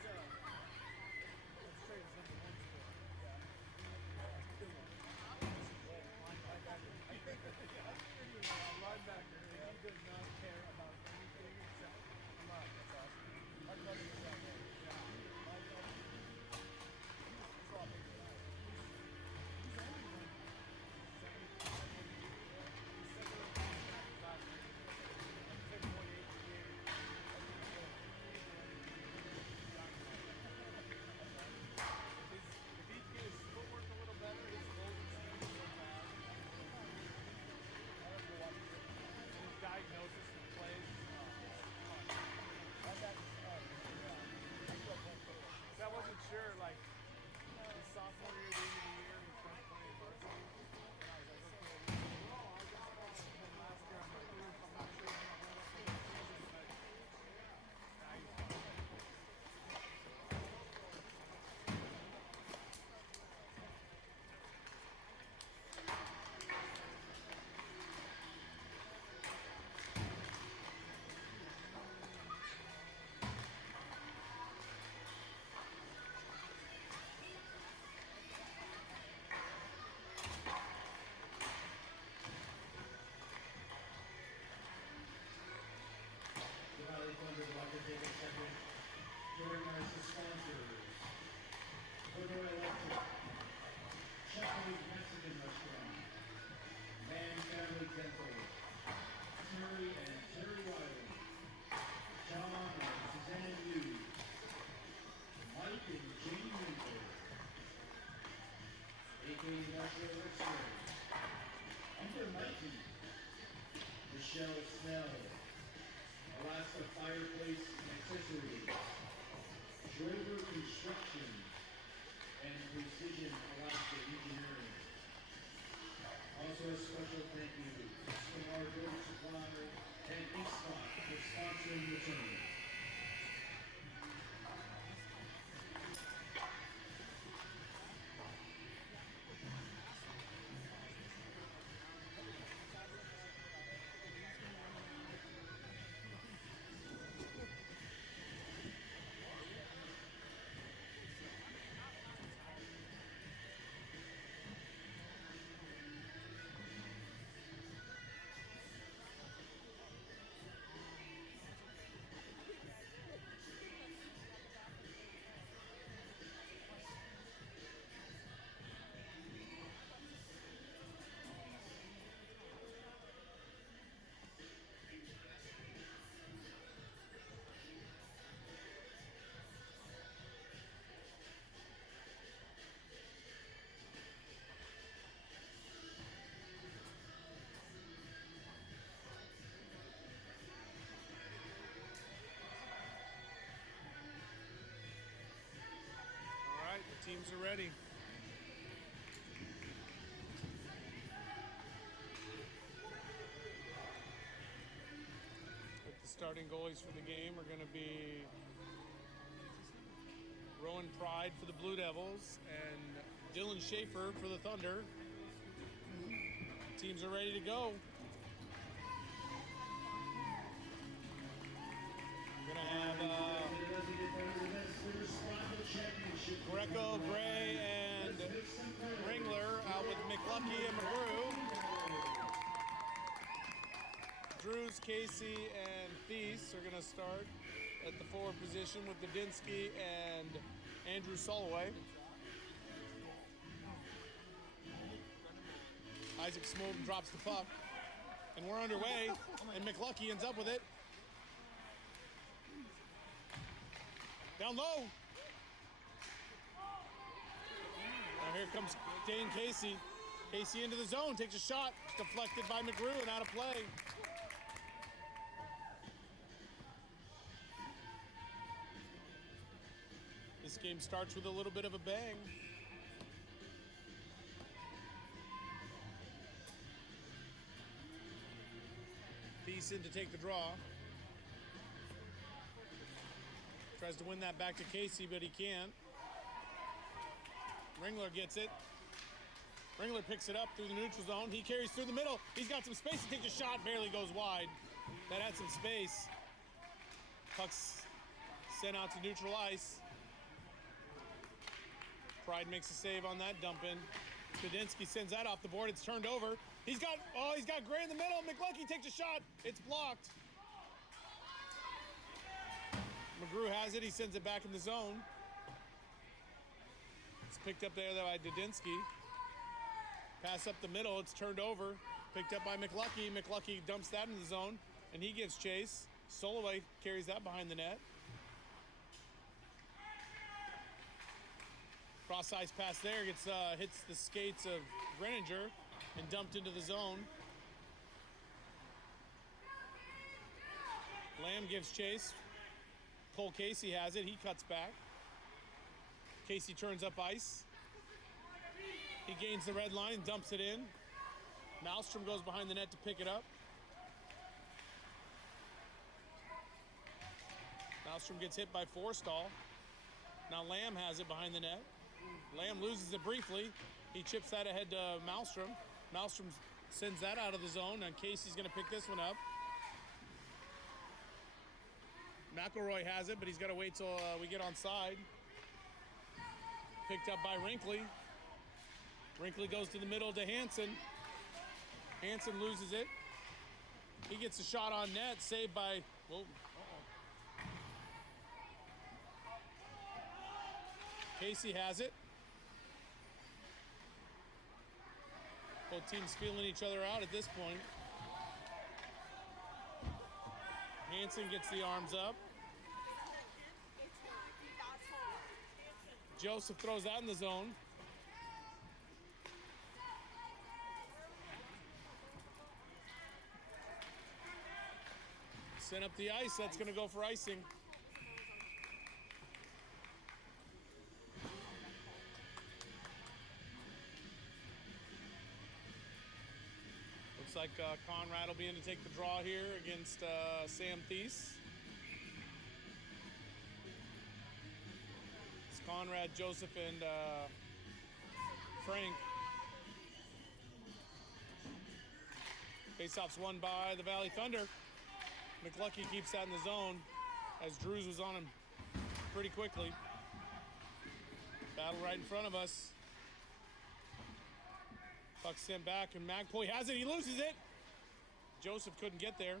good. That's straight as number one score. Yeah. Linebacker. He does not care about anything except come on. That's awesome. Talk about yourself. He's only like 75 when he's second on linebacker last year. Like 10.8 a game. If he can get his footwork a little better, his holding speed is so fast. And his diagnosis of plays. I wasn't sure, like, his sophomore year, the end of the year, he started playing varsity. And I was like, okay. And then last year, I'm like, I'm not sure he's going to run up for the season, but now he's fine. The Valley Thunder would like to take a second to recognize the sponsors. Footer Electric, Checkpoint Mexican Restaurant, Man Family Dental, Terry and Terry Wiley, John and Suzanne Hughes, Mike and Jane Winkler, AK National X-Ray, Under Mikey, Michelle Snell, Alaska Fireplace and Accessories, Drover Construction, and Precision Alaska Engineering. Also a special thank you to Skamar Road Supply and Inkspot for sponsoring the tournament. All right, the teams are ready. The starting goalies for the game are going to be Rowan Pride for the Blue Devils and Dylan Schaefer for the Thunder. Teams are ready to go. We're going to have Greco, Gray, and Ringler out with McLucky and McGrew. Drews, Casey, and Thies are going to start at the forward position with Dudinsky and Andrew Soloway. Isaac Smolden drops the puck, and we're underway, and McLucky ends up with it. Down low. Now here comes Dane Casey. Casey into the zone, takes a shot, deflected by McGrew and out of play. This game starts with a little bit of a bang. Thiessen to take the draw. Tries to win that back to Casey, but he can't. Ringler gets it. Ringler picks it up through the neutral zone. He carries through the middle. He's got some space. He takes a shot, barely goes wide. That had some space. Puck's sent out to neutral ice. Pride makes a save on that dump in. Kudinski sends that off the board. It's turned over. He's got Gray in the middle. McLucky takes a shot. It's blocked. McGrew has it. He sends it back in the zone. It's picked up there by Dudinsky. Pass up the middle. It's turned over. Picked up by McLucky. McLucky dumps that in the zone, and he gives chase. Soloway carries that behind the net. Cross ice pass there. Hits the skates of Greninger and dumped into the zone. Lamb gives chase. Cole Casey has it. He cuts back. Casey turns up ice. He gains the red line and dumps it in. Malmstrom goes behind the net to pick it up. Malmstrom gets hit by Forstall. Now Lamb has it behind the net. Lamb loses it briefly. He chips that ahead to Malmstrom. Malmstrom sends that out of the zone, and Casey's going to pick this one up. McElroy has it, but he's got to wait till we get on side. Picked up by Wrinkley. Wrinkley goes to the middle to Hansen. Hansen loses it. He gets a shot on net, saved by, Casey has it. Both teams feeling each other out at this point. Hansen gets the arms up. Joseph throws that in the zone. Sent up the ice. That's going to go for icing. Looks like Conrad will be in to take the draw here against Sam Thies. It's Conrad, Joseph, and Frank. Faceoff's won by the Valley Thunder. McLucky keeps that in the zone as Drews was on him pretty quickly. Battle right in front of us. Puck sent back, and Magpul has it. He loses it. Joseph couldn't get there.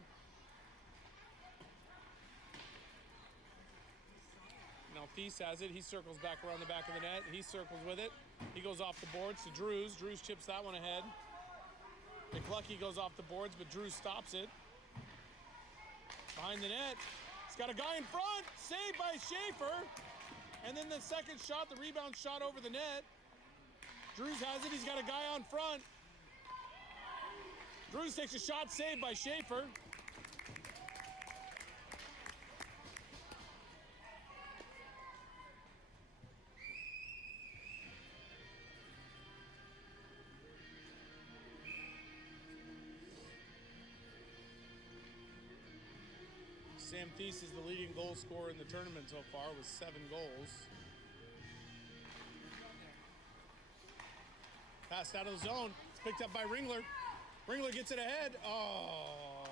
Now Thies has it. He circles back around the back of the net. He circles with it. He goes off the boards to Drews. Drews chips that one ahead. McLucky goes off the boards, but Drews stops it. Behind the net. He's got a guy in front. Saved by Schaefer. And then the second shot, the rebound shot over the net. Drews has it. He's got a guy on front. Drews takes a shot, saved by Schaefer. Sam Thies is the leading goal scorer in the tournament so far with 7 goals. Passed out of the zone. It's picked up by Ringler. Ringler gets it ahead. Oh.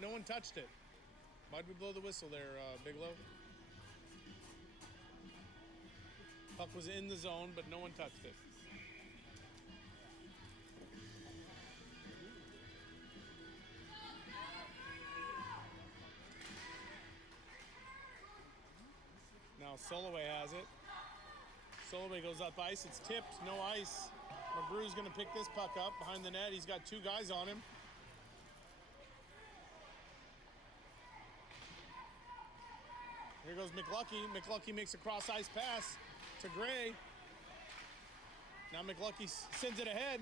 No one touched it. Why'd we blow the whistle there, Bigelow? Puck was in the zone, but no one touched it. Now Soloway has it. Soloway goes up ice. It's tipped. No ice. McGrew's going to pick this puck up behind the net. He's got 2 guys on him. Here goes McLucky. McLucky makes a cross ice pass to Gray. Now McLucky sends it ahead.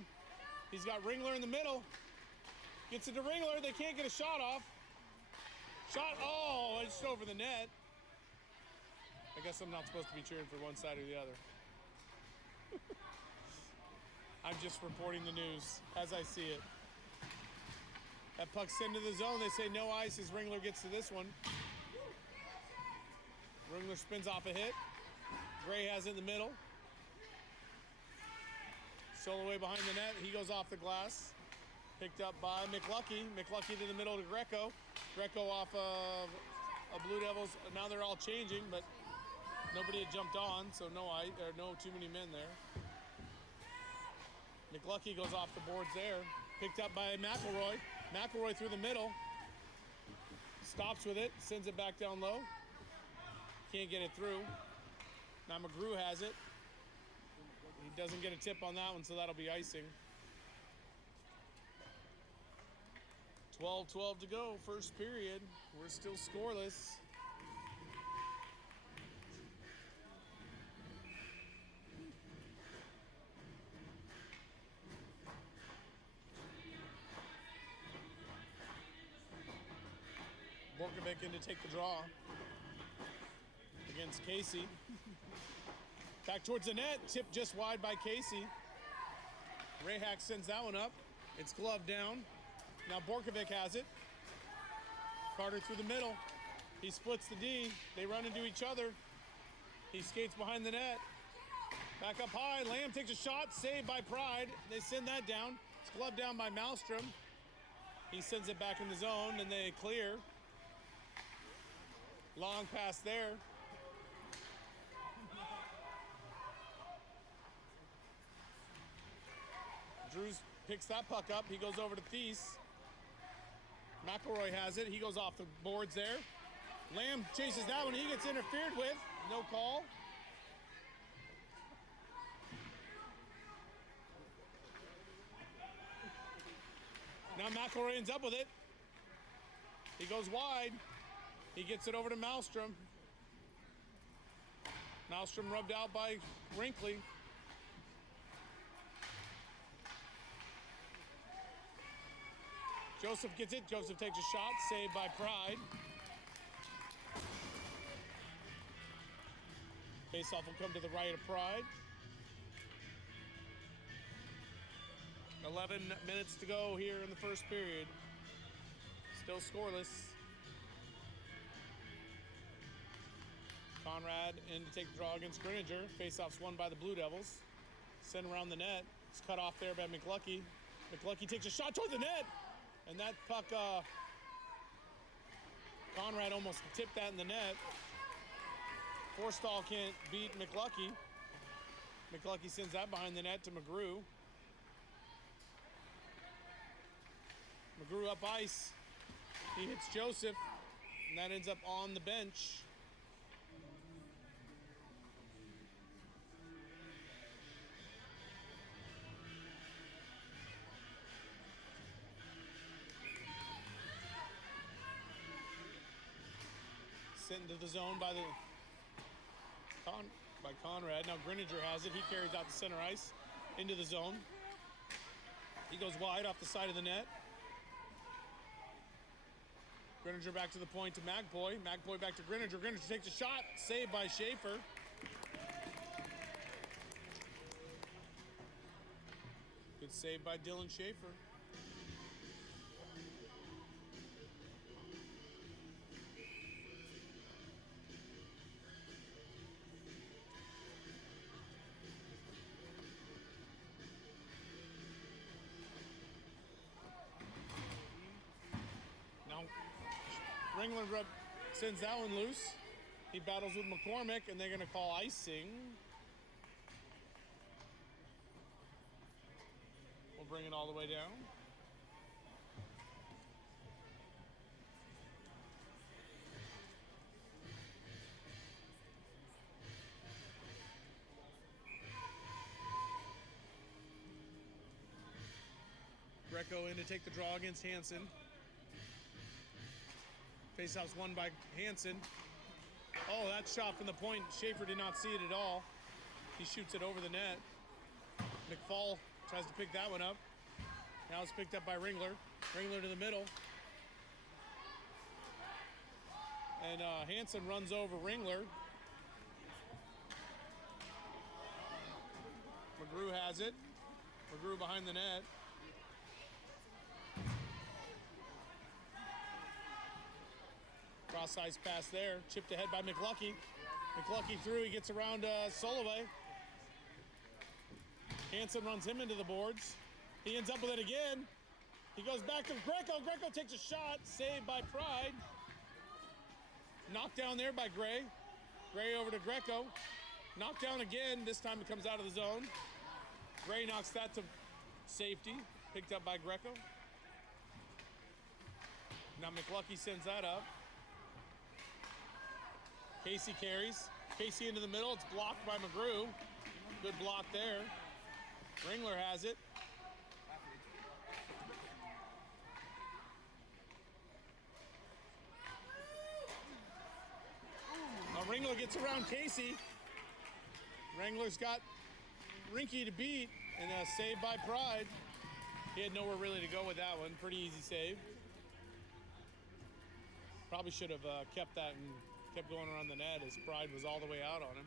He's got Ringler in the middle. Gets it to Ringler. They can't get a shot off. Shot. Oh, it's over the net. I guess I'm not supposed to be cheering for one side or the other. I'm just reporting the news as I see it. That puck's sent to the zone. They say no ice as Ringler gets to this one. Ringler spins off a hit. Gray has it in the middle. Soloway behind the net. He goes off the glass. Picked up by McLucky. McLucky to the middle to Greco. Greco off of Blue Devils. Now they're all changing, but nobody had jumped on, so no too many men there. McLucky goes off the boards there. Picked up by McElroy. McElroy through the middle. Stops with it. Sends it back down low. Can't get it through. Now McGrew has it. He doesn't get a tip on that one, so that'll be icing. 12-12 to go, first period. We're still scoreless. Borkovic in to take the draw against Casey. Back towards the net, tipped just wide by Casey. Rahak sends that one up. It's gloved down. Now Borkovic has it. Carter through the middle. He splits the D. They run into each other. He skates behind the net. Back up high. Lamb takes a shot. Saved by Pride. They send that down. It's gloved down by Malmstrom. He sends it back in the zone, and they clear. Long pass there. Drews picks that puck up. He goes over to Thies. McElroy has it. He goes off the boards there. Lamb chases that one. He gets interfered with. No call. Now McElroy ends up with it. He goes wide. He gets it over to Malmstrom. Malmstrom rubbed out by Wrinkly. Joseph gets it. Joseph takes a shot. Saved by Pride. Faceoff will come to the right of Pride. 11 minutes to go here in the first period. Still scoreless. Conrad in to take the draw against Grinninger. Faceoff's won by the Blue Devils. Sent around the net. It's cut off there by McLucky. McLucky takes a shot toward the net. And that puck, Conrad almost tipped that in the net. Forstall can't beat McLucky. McLucky sends that behind the net to McGrew. McGrew up ice. He hits Joseph, and that ends up on the bench. Sent into the zone by Conrad. Now Grinninger has it. He carries out the center ice into the zone. He goes wide off the side of the net. Grinninger back to the point to Magpoy. Magpoy back to Grinninger. Grinninger takes a shot. Saved by Schaefer. Good save by Dylan Schaefer. Now, Ringler sends that one loose. He battles with McCormick, and they're going to call icing. We'll bring it all the way down. Greco in to take the draw against Hansen. Faceoff's won by Hansen. Oh, that shot from the point. Schaefer did not see it at all. He shoots it over the net. McFall tries to pick that one up. Now it's picked up by Ringler. Ringler to the middle. And Hansen runs over Ringler. McGrew has it. McGrew behind the net. Cross-ice pass there. Chipped ahead by McLucky. McLucky through. He gets around Soloway. Hansen runs him into the boards. He ends up with it again. He goes back to Greco. Greco takes a shot, saved by Pride. Knocked down there by Gray. Gray over to Greco. Knocked down again. This time it comes out of the zone. Gray knocks that to safety. Picked up by Greco. Now McLucky sends that up. Casey carries. Casey into the middle. It's blocked by McGrew. Good block there. Ringler has it. Now Ringler gets around Casey. Ringler's got Rinky to beat, and saved by Pride. He had nowhere really to go with that one. Pretty easy save. Probably should have kept that and kept going around the net as Pride was all the way out on him.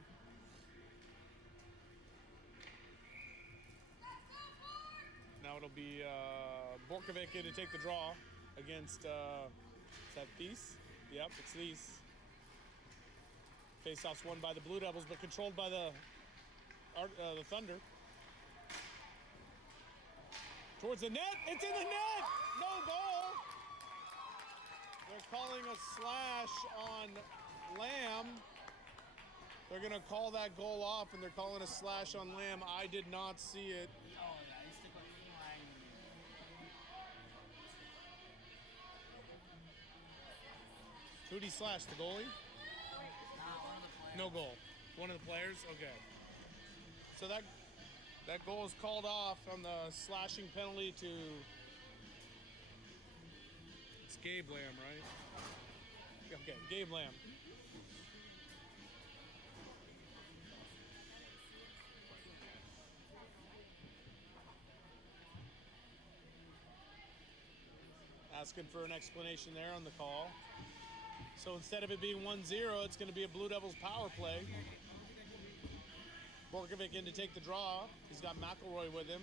Now it'll be Borkovic in to take the draw against, is that Thies? Yep, it's Thies. Faceoff's won by the Blue Devils, but controlled by the Thunder. Towards the net, it's in the net! No goal! They're calling a slash on Lamb. They're gonna call that goal off, and they're calling a slash on Lamb. I did not see it. Who'd he slash, the goalie? No goal. One of the players? Okay. So that goal is called off on the slashing penalty to... It's Gabe Lamb, right? Okay, Gabe Lamb. Asking for an explanation there on the call. So instead of it being 1-0, it's going to be a Blue Devils power play. Borkovic in to take the draw. He's got McElroy with him.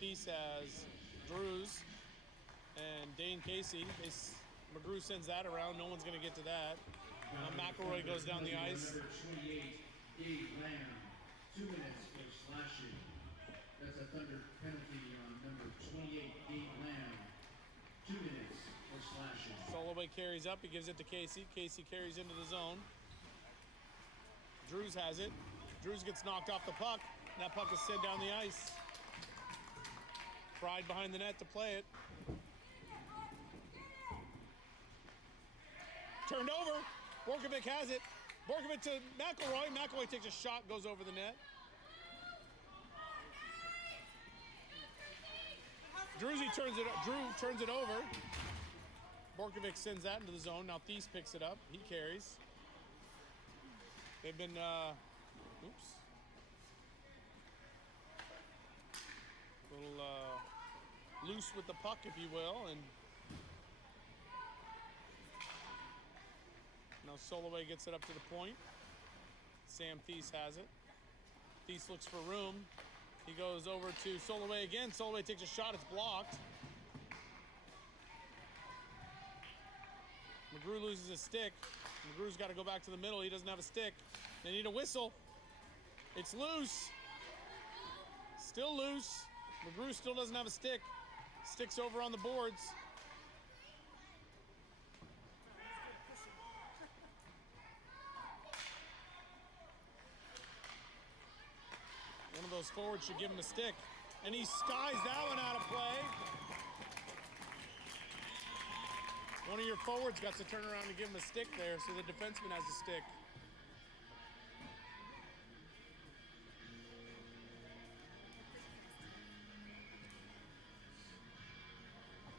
Thies has Drews and Dane Casey. McGrew sends that around. No one's going to get to that. McElroy goes down the ice. Number 28, Gabe Lamb, 2 minutes for slashing. That's a Thunder penalty on number 28, Gabe Lamb. 2 minutes for slashing. Soloway carries up. He gives it to Casey. Casey carries into the zone. Drews has it. Drews gets knocked off the puck. And that puck is sent down the ice. Pride behind the net to play it. Turned over. Borkovic has it. Borkovic to McElroy. McElroy takes a shot, goes over the net. Drew turns it over. Borkovic sends that into the zone. Now Thies picks it up. He carries. They've been, oops. A little loose with the puck, if you will. And now Soloway gets it up to the point. Sam Thies has it. Thies looks for room. He goes over to Soloway again. Soloway takes a shot. It's blocked. McGrew loses his stick. McGrew's got to go back to the middle. He doesn't have a stick. They need a whistle. It's loose. Still loose. McGrew still doesn't have a stick. Stick's over on the boards. One of those forwards should give him a stick. And he skies that one out of play. One of your forwards got to turn around and give him a stick there, so the defenseman has a stick.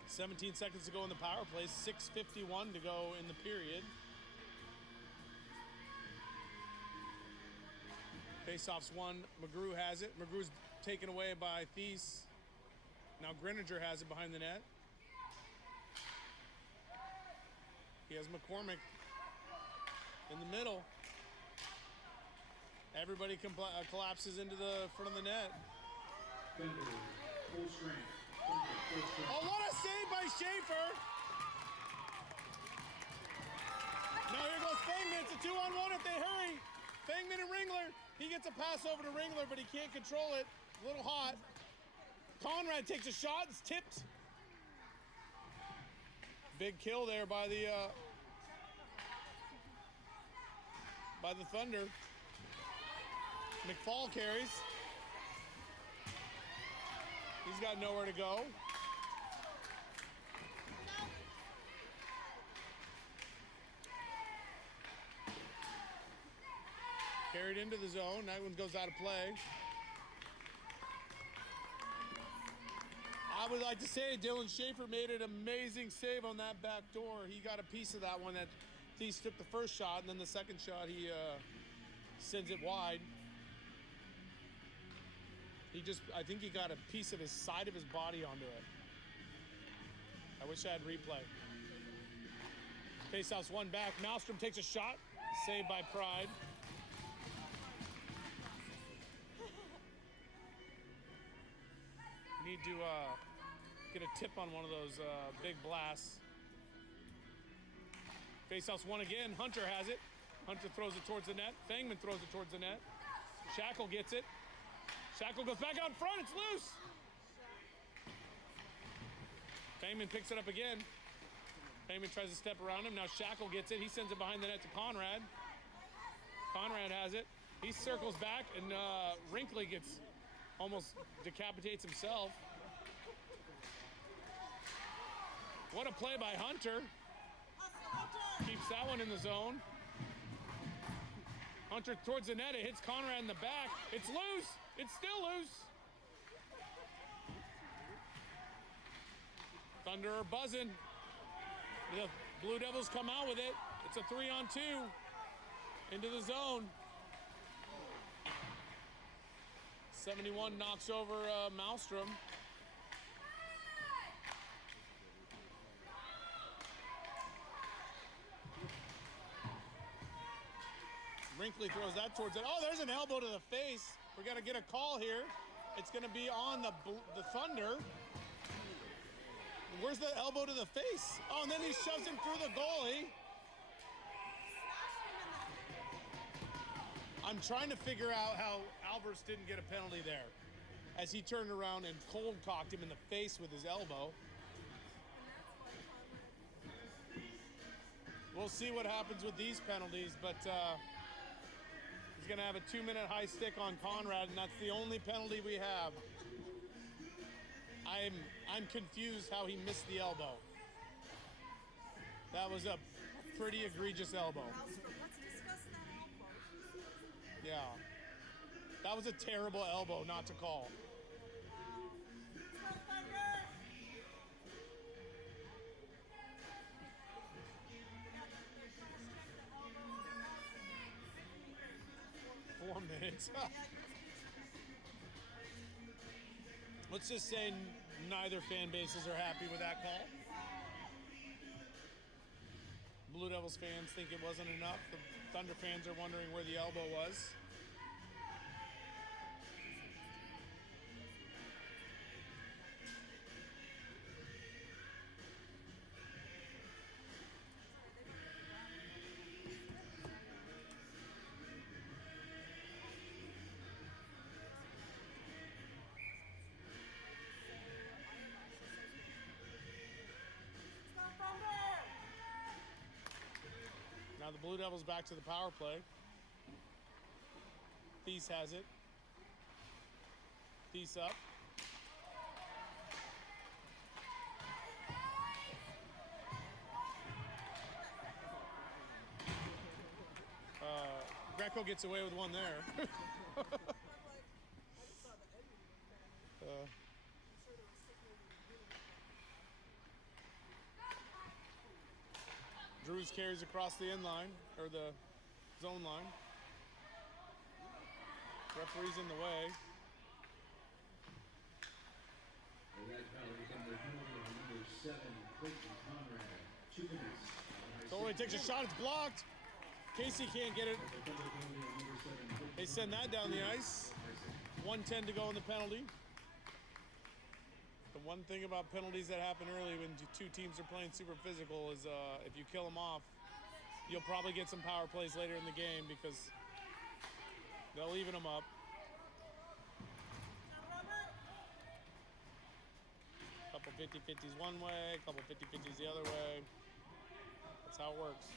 "17 seconds to go in the power play, 6:51 to go in the period. Faceoff's won. McGrew has it. McGrew's taken away by Thies. Now Greninger has it behind the net. He has McCormick in the middle. Everybody collapses into the front of the net. Thunder, full strength. Oh, what a save by Schaefer! Now here goes Fangman. It's a 2-on-1 if they hurry. Fangman and Ringler. He gets a pass over to Ringler, but he can't control it. a little hot. Conrad takes a shot. It's tipped. Big kill there by the Thunder. McFall carries. He's got nowhere to go. Carried into the zone. That one goes out of play. I would like to say Dylan Schaefer made an amazing save on that back door. He got a piece of that one. That he stripped the first shot, and then the second shot he sends it wide. I think he got a piece of his side of his body onto it. I wish I had replay. Faceoff's one back. Malmstrom takes a shot. Saved by Pride. Need to get a tip on one of those big blasts. Faceoff's one again. Hunter has it. Hunter throws it towards the net. Fangman throws it towards the net. Shackle gets it. Shackle goes back out in front. It's loose. Fangman picks it up again. Fangman tries to step around him. Now Shackle gets it. He sends it behind the net to Conrad. Conrad has it. He circles back, and Wrinkly gets almost decapitates himself. What a play by Hunter. Keeps that one in the zone. Hunter towards the net. It hits Conrad in the back. It's loose. It's still loose. Thunder are buzzing. The Blue Devils come out with it. It's a 3-on-2 into the zone. 71 knocks over Malmstrom. Wrinkly throws that towards it. Oh, there's an elbow to the face. We got to get a call here. It's going to be on the Thunder. Where's the elbow to the face? Oh, and then he shoves him through the goalie. I'm trying to figure out how Alberts didn't get a penalty there, as he turned around and cold cocked him in the face with his elbow. We'll see what happens with these penalties, but he's going to have a 2-minute high stick on Conrad, and that's the only penalty we have. I'm confused how he missed the elbow. That was a pretty egregious elbow. Yeah. That was a terrible elbow not to call. Four minutes. Let's just say neither fan bases are happy with that call. Blue Devils fans think it wasn't enough. The Thunder fans are wondering where the elbow was. Now the Blue Devils back to the power play. Thies has it. Thies up. Greco gets away with one there. Drews carries across the end line, or the zone line. Referee's in the way. The red penalty from the number 7, Clayton Conrad. 2 minutes. Totally takes a shot, it's blocked. Casey can't get it. They send that down the ice. 1:10 to go in the penalty. The one thing about penalties that happen early when two teams are playing super physical is if you kill them off, you'll probably get some power plays later in the game because they'll even them up. Couple 50-50s one way, couple 50-50s the other way. That's how it works.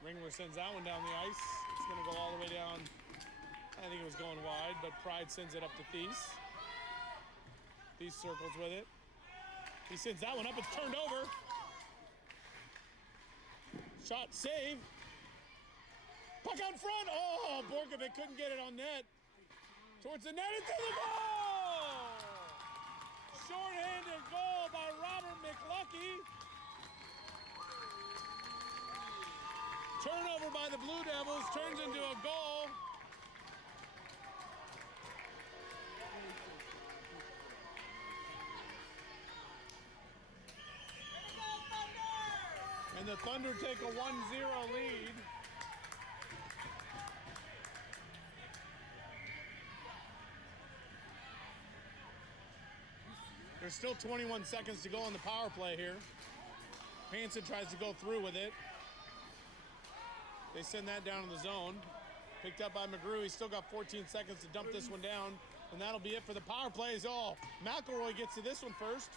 Ringler sends that one down the ice. It's going to go all the way down. I think it was going wide, but Pride sends it up to Thies. Thies circles with it. He sends that one up. It's turned over. Shot save. Puck out front. Oh, Borkovic couldn't get it on net. Towards the net, into the goal! Short-handed goal by Robert McLucky. Turnover by the Blue Devils turns into a goal. And the Thunder take a 1-0 lead. There's still 21 seconds to go on the power play here. Hansen tries to go through with it. They send that down in the zone. Picked up by McGrew. He's still got 14 seconds to dump this one down. And that'll be it for the power plays. Oh, McElroy gets to this one first.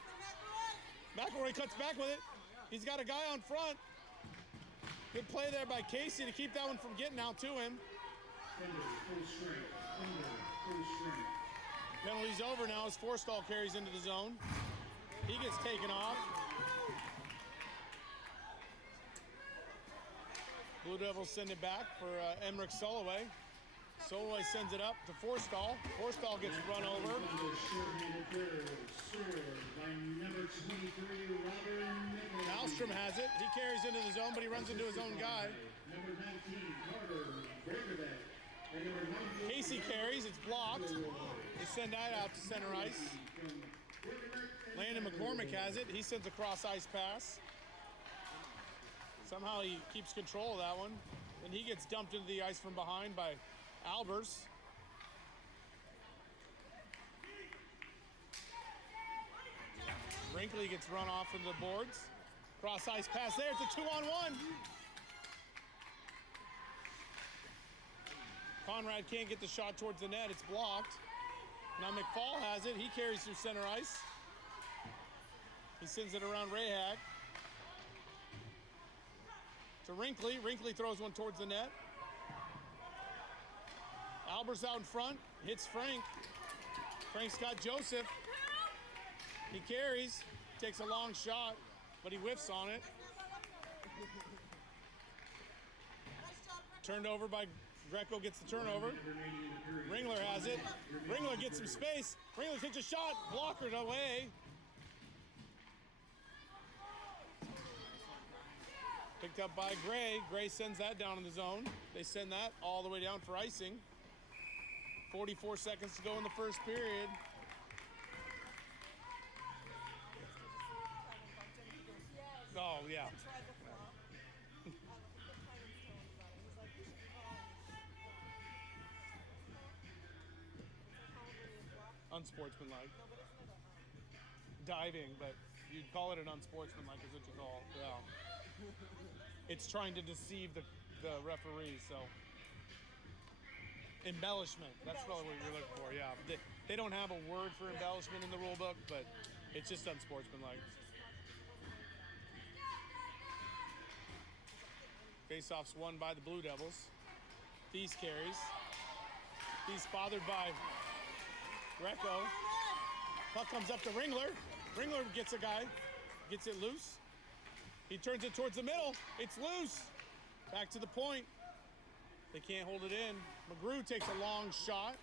McElroy cuts back with it. He's got a guy on front. Good play there by Casey to keep that one from getting out to him. Full strength. Penalty's over now as Forstall carries into the zone. He gets taken off. Blue Devils send it back for Emmerich Soloway. Soloway sends it up to Forstall. Forstall gets run over. Malmstrom has it. He carries into the zone, but he runs into his own guy. Number 19, Carter Borkovic. Casey carries. It's blocked. They send that out to center ice. Landon McCormick has it. He sends a cross ice pass. Somehow he keeps control of that one. And he gets dumped into the ice from behind by Albers. Brinkley gets run off from the boards. Cross ice pass there. It's a 2-on-1. Conrad can't get the shot towards the net. It's blocked. Now McFall has it. He carries through center ice. He sends it around Rahak. To Wrinkly. Wrinkly throws one towards the net. Albers out in front. Hits Frank. Frank's got Joseph. He carries. Takes a long shot, but he whiffs on it. Turned over by Greco, gets the turnover. Ringler has it. Ringler gets some space. Ringler takes a shot. Blockered away. Picked up by Gray. Gray sends that down in the zone. They send that all the way down for icing. 44 seconds to go in the first period. Oh, yeah. Unsportsmanlike. Diving, but you'd call it an unsportsmanlike is what you call it. Yeah. It's trying to deceive the referees, so. Embellishment. That's probably what you're looking for, yeah. They don't have a word for embellishment in the rule book, but it's just unsportsmanlike. Faceoff's won by the Blue Devils. Thies carries. Thies bothered by Greco. Puck comes up to Ringler. Ringler gets a guy. Gets it loose. He turns it towards the middle. It's loose. Back to the point. They can't hold it in. McGrew takes a long shot.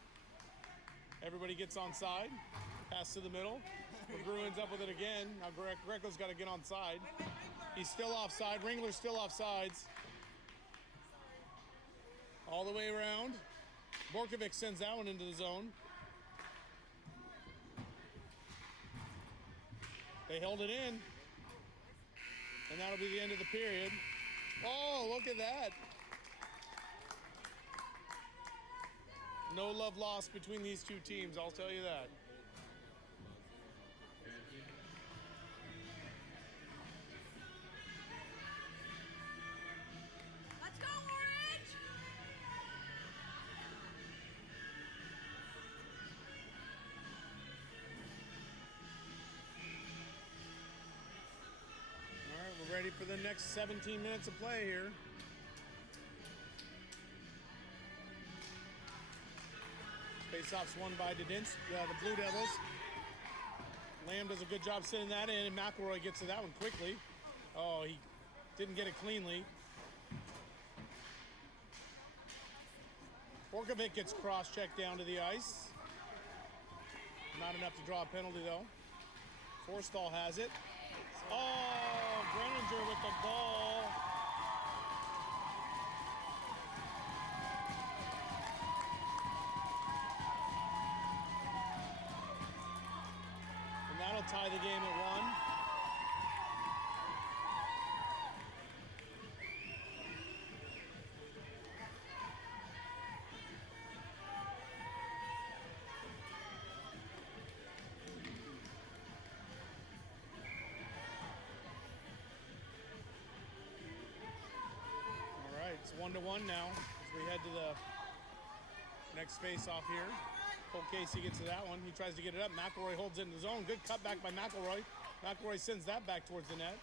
Everybody gets onside. Pass to the middle. McGrew ends up with it again. Now Greco's got to get onside. He's still offside. Ringler's still offsides. All the way around. Borkovic sends that one into the zone. They held it in. And that'll be the end of the period. Oh, look at that. No love lost between these two teams, I'll tell you that. Let's go, Orange! ready for the next 17 minutes of play here. Face-offs won by the Blue Devils. Lamb does a good job sending that in, and McElroy gets to that one quickly. Oh, he didn't get it cleanly. Borkovic gets cross-checked down to the ice. Not enough to draw a penalty, though. Forstall has it. Oh, Greninger with the ball. And that'll tie the game at 1. It's 1-1 now as we head to the next face-off here. Cole Casey gets to that one. He tries to get it up. McElroy holds it in the zone. Good cutback by McElroy. McElroy sends that back towards the net.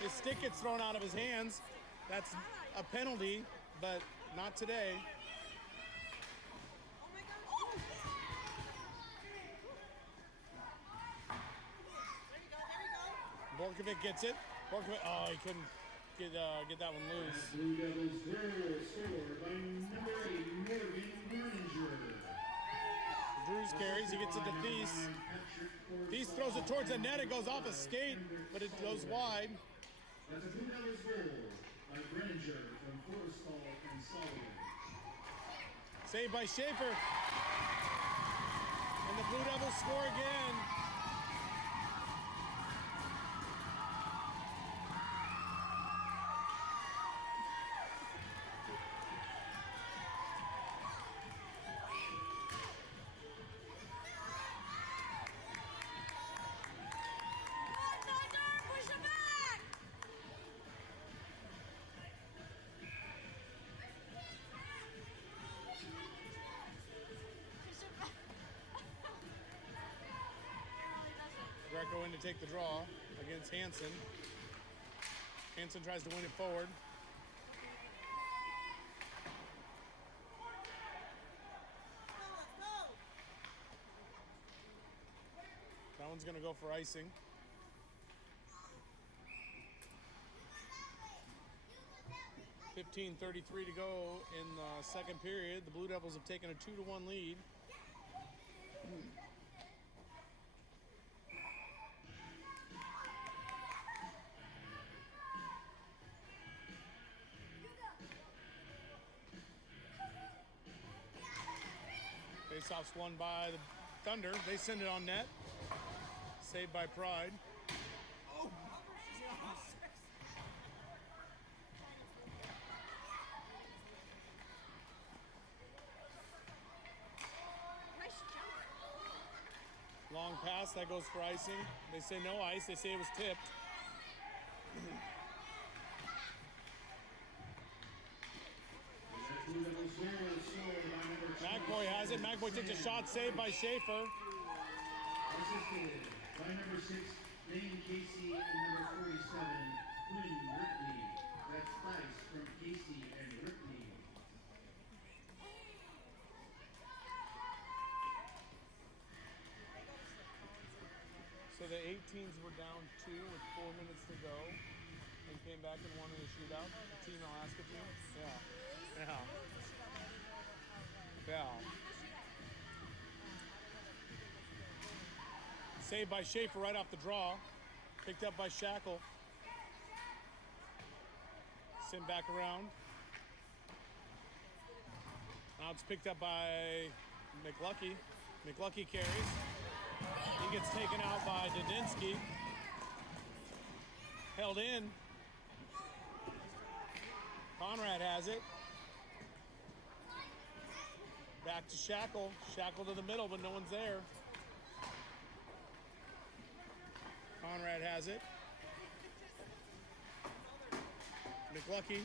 His stick gets thrown out of his hands. That's a penalty, but not today. Borkovic gets it. Borkovic, oh, he couldn't get that one loose. Blue Devils goal scored by number 8, Morgan Greninger. Drews carries, he gets it to Thies. Thies throws it towards the net, it goes off a skate, but it goes wide. That's a Blue Devils goal by Greninger from Forstall and Sullivan. Saved by Schaefer. And the Blue Devils score again. Greco in to take the draw against Hansen. Hansen tries to win it forward. That one's going to go for icing. .33 to go in the second period. The Blue Devils have taken a 2-1 lead. Faceoff's won by the Thunder. They send it on net. Saved by Pride. Nice jump. Long pass, that goes for icing. They say no ice, they say it was tipped. McBoy has it. McBoy takes a shot, saved by Schaefer. Assisted by number 6, Lane Casey, and number 47, Quinn Ripley. That's Dice from Casey and Ripley. So the 18s were down 2 with 4 minutes to go and came back and won in a shootout. The team Alaska team. Yeah. Yeah. Saved by Schaefer right off the draw. Picked up by Shackle. Sent back around. Now it's picked up by McLucky. McLucky carries. He gets taken out by Dodinsky. Held in. Conrad has it. Back to Shackle. Shackle to the middle, but no one's there. Conrad has it. McLucky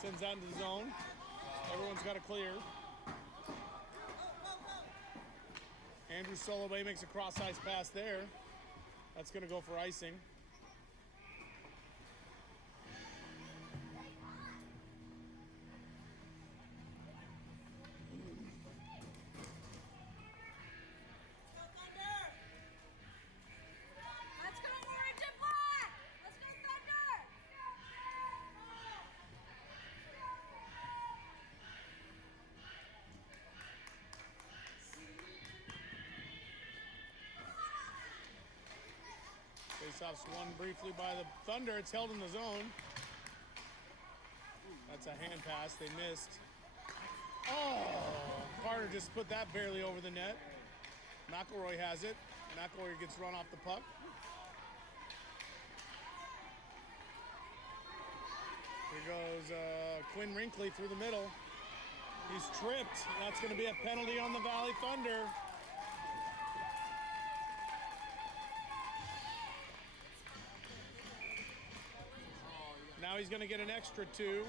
sends that into the zone. Everyone's got to clear. Andrew Soloway makes a cross-ice pass there. That's going to go for icing. Faceoff's won briefly by the Thunder. It's held in the zone. That's a hand pass. They missed. Oh, Carter just put that barely over the net. McElroy has it. McElroy gets run off the puck. Here goes Quinn Wrinkly through the middle. He's tripped. That's going to be a penalty on the Valley Thunder. Now he's going to get an extra 2.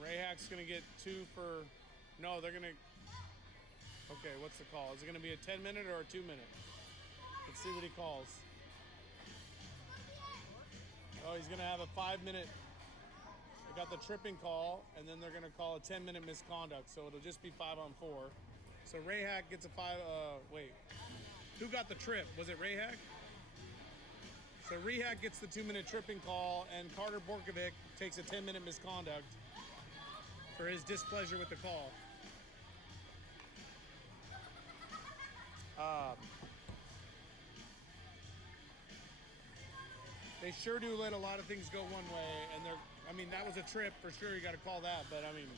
Rayhack's going to get 2 for... No, they're going to... Okay, what's the call? Is it going to be a 10-minute or a 2-minute? Let's see what he calls. Oh, he's going to have a 5-minute. They got the tripping call, and then they're going to call a 10-minute misconduct, so it'll just be 5-on-4. So Rayhack gets a 5. Wait. Who got the trip? Was it Rayhack? So Rayhack gets the 2-minute tripping call, and Carter Borkovic takes a 10-minute misconduct for his displeasure with the call. They sure do let a lot of things go one way, and I mean, that was a trip for sure. You got to call that, but I mean,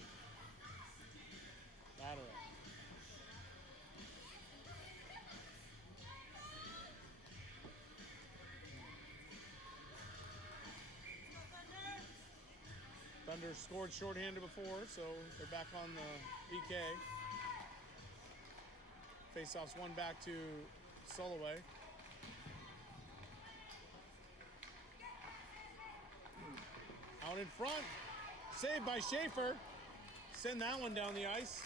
I don't know. Thunder scored shorthanded before, so they're back on the EK. Faceoff's one back to Soloway. Out in front. Saved by Schaefer. Send that one down the ice.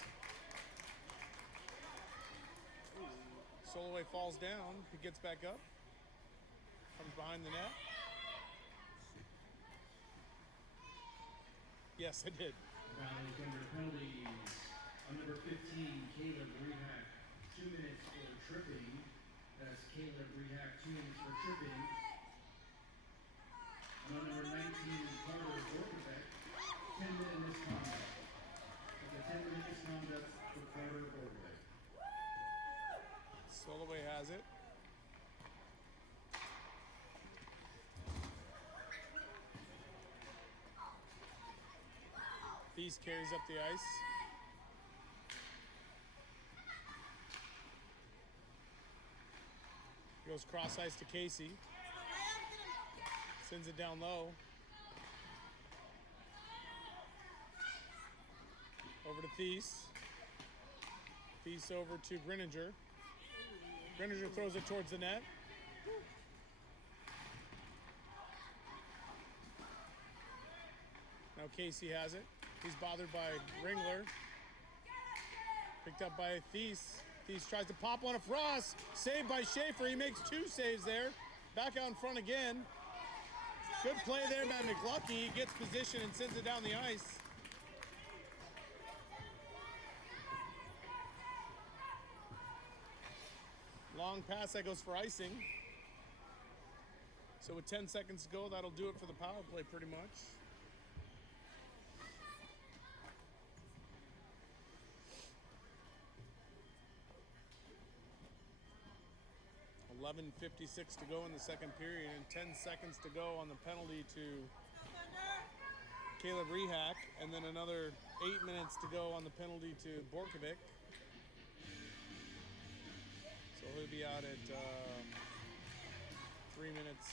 Soloway falls down. He gets back up. Comes behind the net. Yes, I did. Valley Thunder penalties. On number 15, Caleb Rehak, 2 minutes for tripping. That's Caleb Rehak, 2 minutes for tripping. And on number 19, Carter Borkovic, 10-minute misconduct. That's a 10-minute misconduct for Carter Borkovic. Soloway has it. Thies carries up the ice. Goes cross ice to Casey. Sends it down low. Over to Thies. Thies over to Grinninger. Grinninger throws it towards the net. Now Casey has it. He's bothered by Ringler. Picked up by Thies. Thies tries to pop one of Frost. Saved by Schaefer. He makes 2 saves there. Back out in front again. Good play there by McLucky. He gets position and sends it down the ice. Long pass that goes for icing. So with 10 seconds to go, that'll do it for the power play pretty much. $11:56 to go in the second period and 10 seconds to go on the penalty to Caleb Rehak, and then another 8 minutes to go on the penalty to Borkovic. So he'll be out at 3 minutes.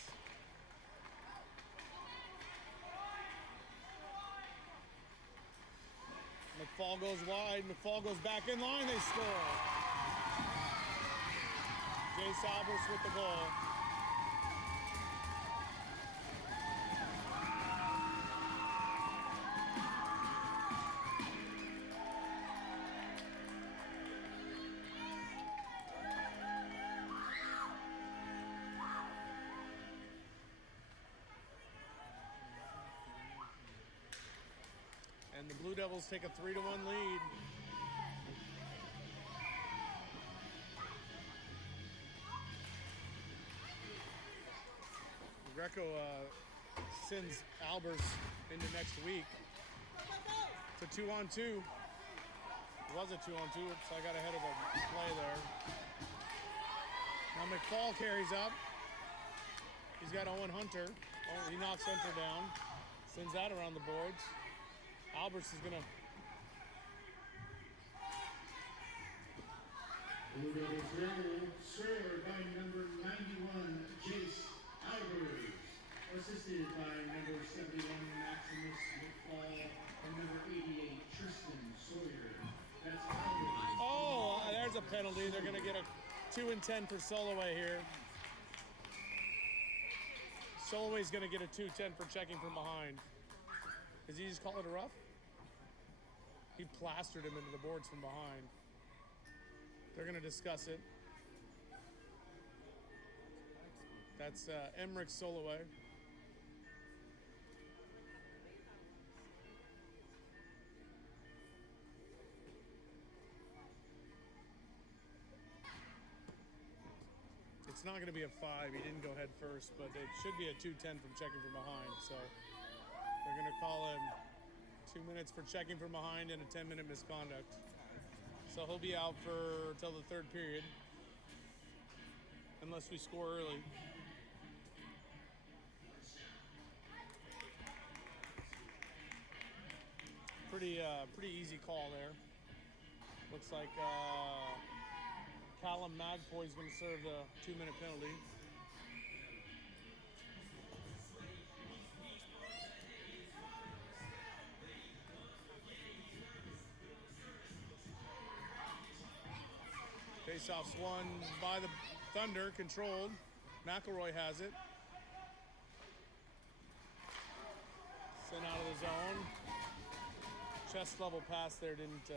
McFall goes wide. McFall goes back in line. They score. Jay Sabres with the goal. And the Blue Devils take a 3-1 lead. Greco sends Albers into next week. It's a 2-on-2. It was a 2-on-2, so I got ahead of the play there. Now McFall carries up. He's got Owen Hunter. Oh, he knocks Hunter down. Sends that around the boards. Alberts is going to... Blue Devils goal scored by number 91, Jace Albers. Assisted by number 71, Maximus McFall, and number 88, Tristan Sawyer. That's Albers. Oh, there's a penalty. They're going to get a 2 and 10 for Soloway here. Soloway's going to get a 2-10 for checking from behind. Does he just call it a rough? He plastered him into the boards from behind. They're going to discuss it. That's Emmerich Soloway. It's not going to be a 5. He didn't go head first, but it should be a 2-10 from checking from behind. So they're going to call him 2 minutes for checking from behind and a 10-minute misconduct. So he'll be out for till the third period, unless we score early. Pretty easy call there. Looks like Callum Magpoy is going to serve the 2-minute penalty. Faceoff's won by the Thunder, controlled. McElroy has it. Sent out of the zone. Chest level pass there didn't.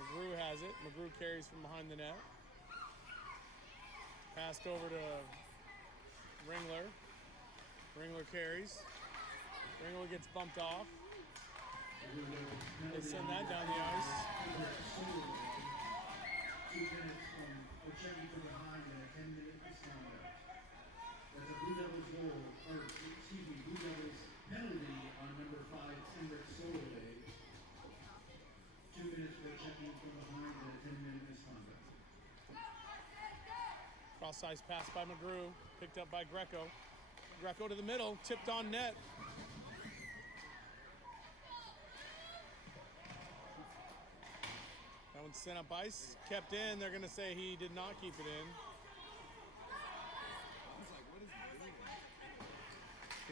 McGrew has it. McGrew carries from behind the net. Passed over to Ringler. Ringler carries. Ringler gets bumped off. They send that down the ice. 2 minutes for checking from behind and a 10-minute misconduct. That's a Blue Devils goal, or excuse me, Blue Devils penalty on number 5, Emmerich Soloway. 2 minutes for checking from behind and a 10-minute misconduct. Cross-ice pass by McGrew, picked up by Greco. Greco to the middle, tipped on net. That one's sent up ice, kept in. They're going to say he did not keep it in.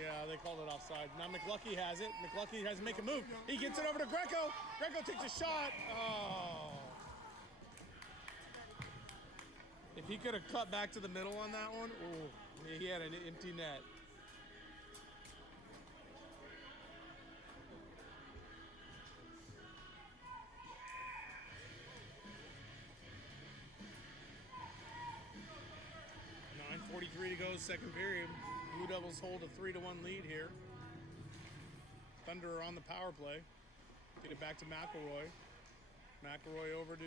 Yeah, they called it offside. Now McLucky has it. McLucky has to make a move. He gets it over to Greco. Greco takes a shot. Oh. If he could have cut back to the middle on that one, ooh, he had an empty net. .43 to go, second period. Blue Devils hold a 3-1 lead here. Thunder are on the power play. Get it back to McElroy. McElroy over to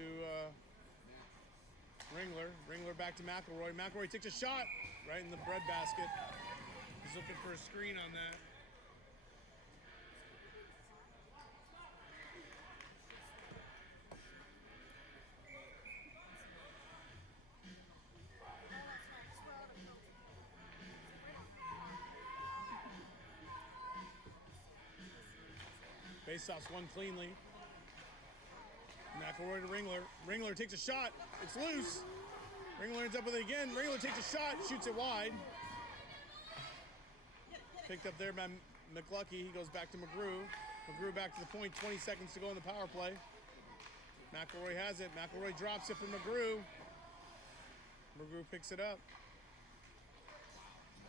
Ringler. Ringler back to McElroy. McElroy takes a shot right in the breadbasket. He's looking for a screen on that. Faceoff's won cleanly. McElroy to Ringler. Ringler takes a shot. It's loose. Ringler ends up with it again. Ringler takes a shot, shoots it wide. Picked up there by McLucky. He goes back to McGrew. McGrew back to the point. 20 seconds to go in the power play. McElroy has it. McElroy drops it for McGrew. McGrew picks it up.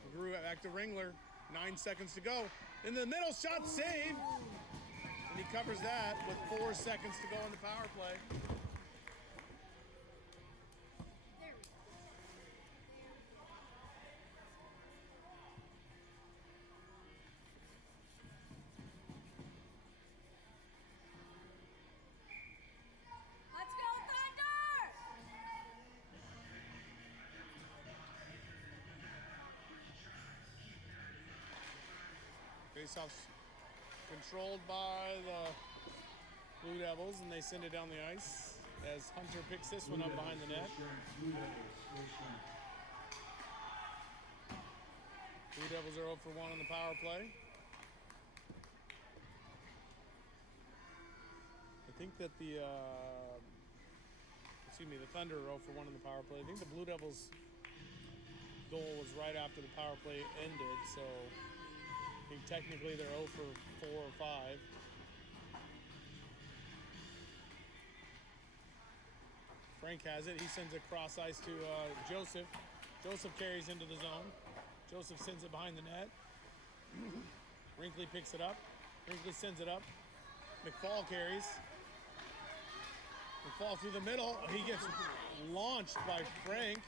McGrew back to Ringler. 9 seconds to go. In the middle, shot saved. And he covers that with 4 seconds to go in the power play. Let's go, Thunder! Faceoffs controlled by the Blue Devils, and they send it down the ice as Hunter picks this one up behind the net. Blue Devils, full strength. Blue Devils are 0 for 1 on the power play. I think that the Thunder are 0 for 1 on the power play. I think the Blue Devils' goal was right after the power play ended, so I think technically they're 0 for 4 or 5. Frank has it. He sends it cross ice to Joseph. Joseph carries into the zone. Joseph sends it behind the net. Wrinkly picks it up. Wrinkly sends it up. McFall carries. McFall through the middle. He gets launched by Frank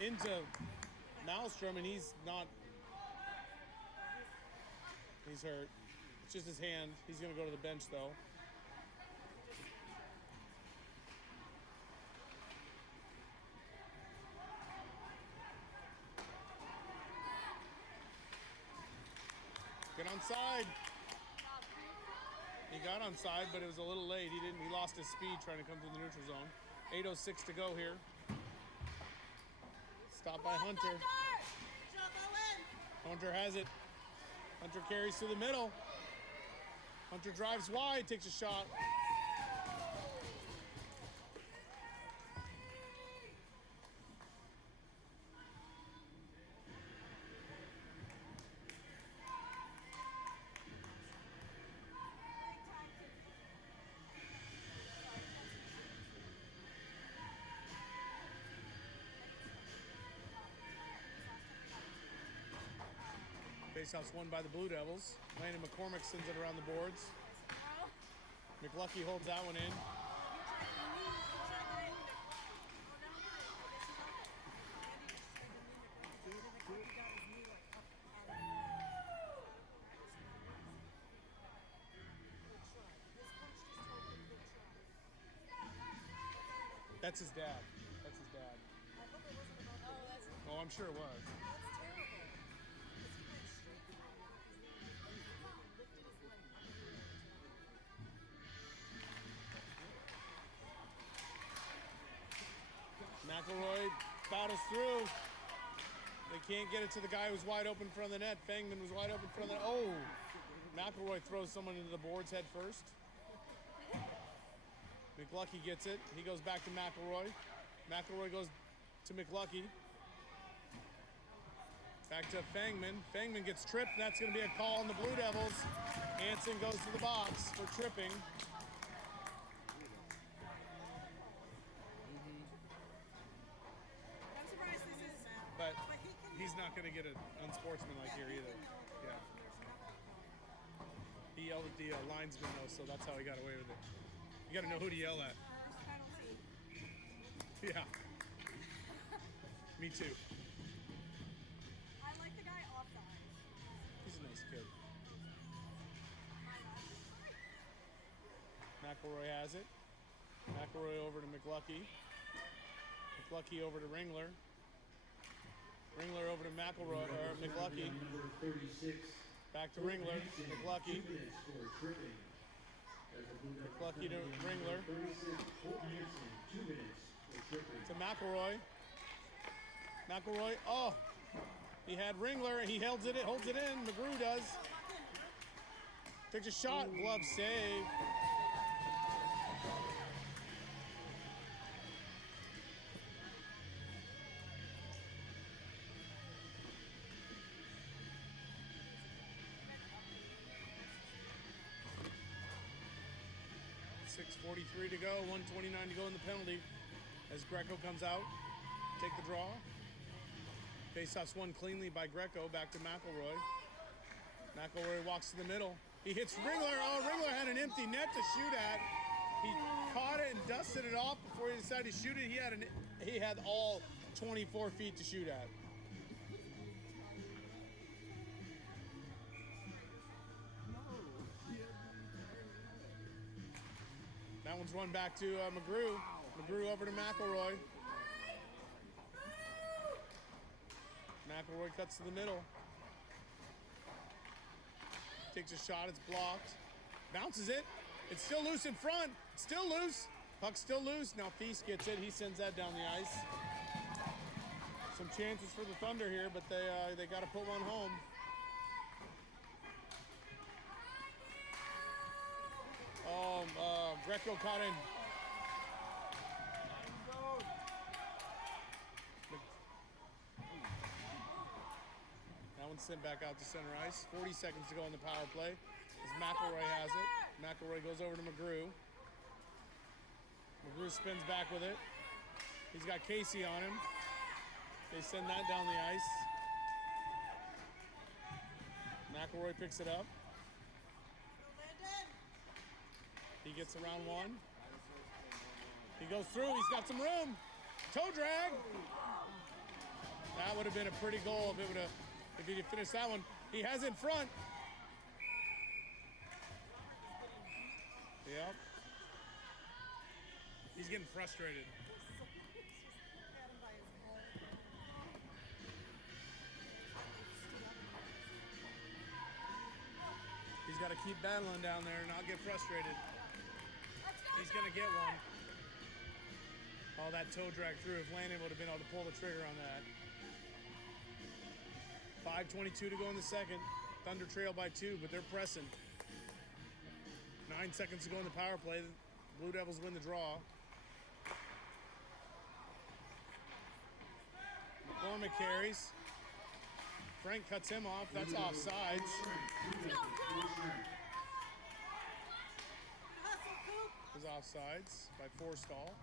into Malmstrom, and he's hurt. It's just his hand. He's going to go to the bench, though. Get onside. He got onside, but it was a little late. He lost his speed trying to come through the neutral zone. 8:06 to go here. Stopped by Hunter. Hunter has it. Hunter carries to the middle. Hunter drives wide, takes a shot. Faceoff's won by the Blue Devils. Landon McCormick sends it around the boards. McLucky holds that one in. That's his dad. That's his dad. Oh, I'm sure it was. McElroy battles through. They can't get it to the guy who's wide open in front of the net. Fangman was wide open in front of the net. Oh! McElroy throws someone into the boards head first. McLucky gets it. He goes back to McElroy. McElroy goes to McLucky. Back to Fangman. Fangman gets tripped, and that's going to be a call on the Blue Devils. Hansen goes to the box for tripping. I'm surprised this is. But he's not going to get an unsportsmanlike here either. Yeah. He yelled at the linesman, though, so that's how he got away with it. You got to know who to yell at. First penalty. Yeah. Me too. I like the guy off the ice. He's a nice kid. McElroy has it. McElroy over to McLucky. McLucky over to Ringler. Ringler over to McElroy or McLucky. Number 36. Back to Ringler. McLucky. 2 minutes for tripping. McLucky to Ringler. 36. Holt Hansen, 2 minutes for tripping. To McElroy. McElroy. Oh, he had Ringler. He holds it in. McGrew does. Takes a shot. Glove save. .6:43 to go, 1:29 to go in the penalty as Greco comes out. Take the draw. Faceoff's won cleanly by Greco. Back to McElroy. McElroy walks to the middle. He hits Ringler. Oh, Ringler had an empty net to shoot at. He caught it and dusted it off before he decided to shoot it. He had all 24 feet to shoot at. That one's run back to McGrew. McGrew over to McElroy. McElroy cuts to the middle. Takes a shot, it's blocked. Bounces it. It's still loose in front. Still loose. Puck's still loose. Now Thies gets it. He sends that down the ice. Some chances for the Thunder here, but they got to put one home. Greco caught in. That one's sent back out to center ice. 40 seconds to go in the power play. As McElroy has it. McElroy goes over to McGrew. McGrew spins back with it. He's got Casey on him. They send that down the ice. McElroy picks it up. He gets around one. He goes through. He's got some room. Toe drag. That would have been a pretty goal if he finished that one. He has it in front. Yep. He's getting frustrated. He's got to keep battling down there and not get frustrated. He's going to get one. Oh, that toe drag through. If Landon would have been able to pull the trigger on that. 5:22 to go in the second. Thunder trail by 2, but they're pressing. 9 seconds to go in the power play. The Blue Devils win the draw. McCormick carries. Frank cuts him off. That's offsides. It was offsides by Forstall.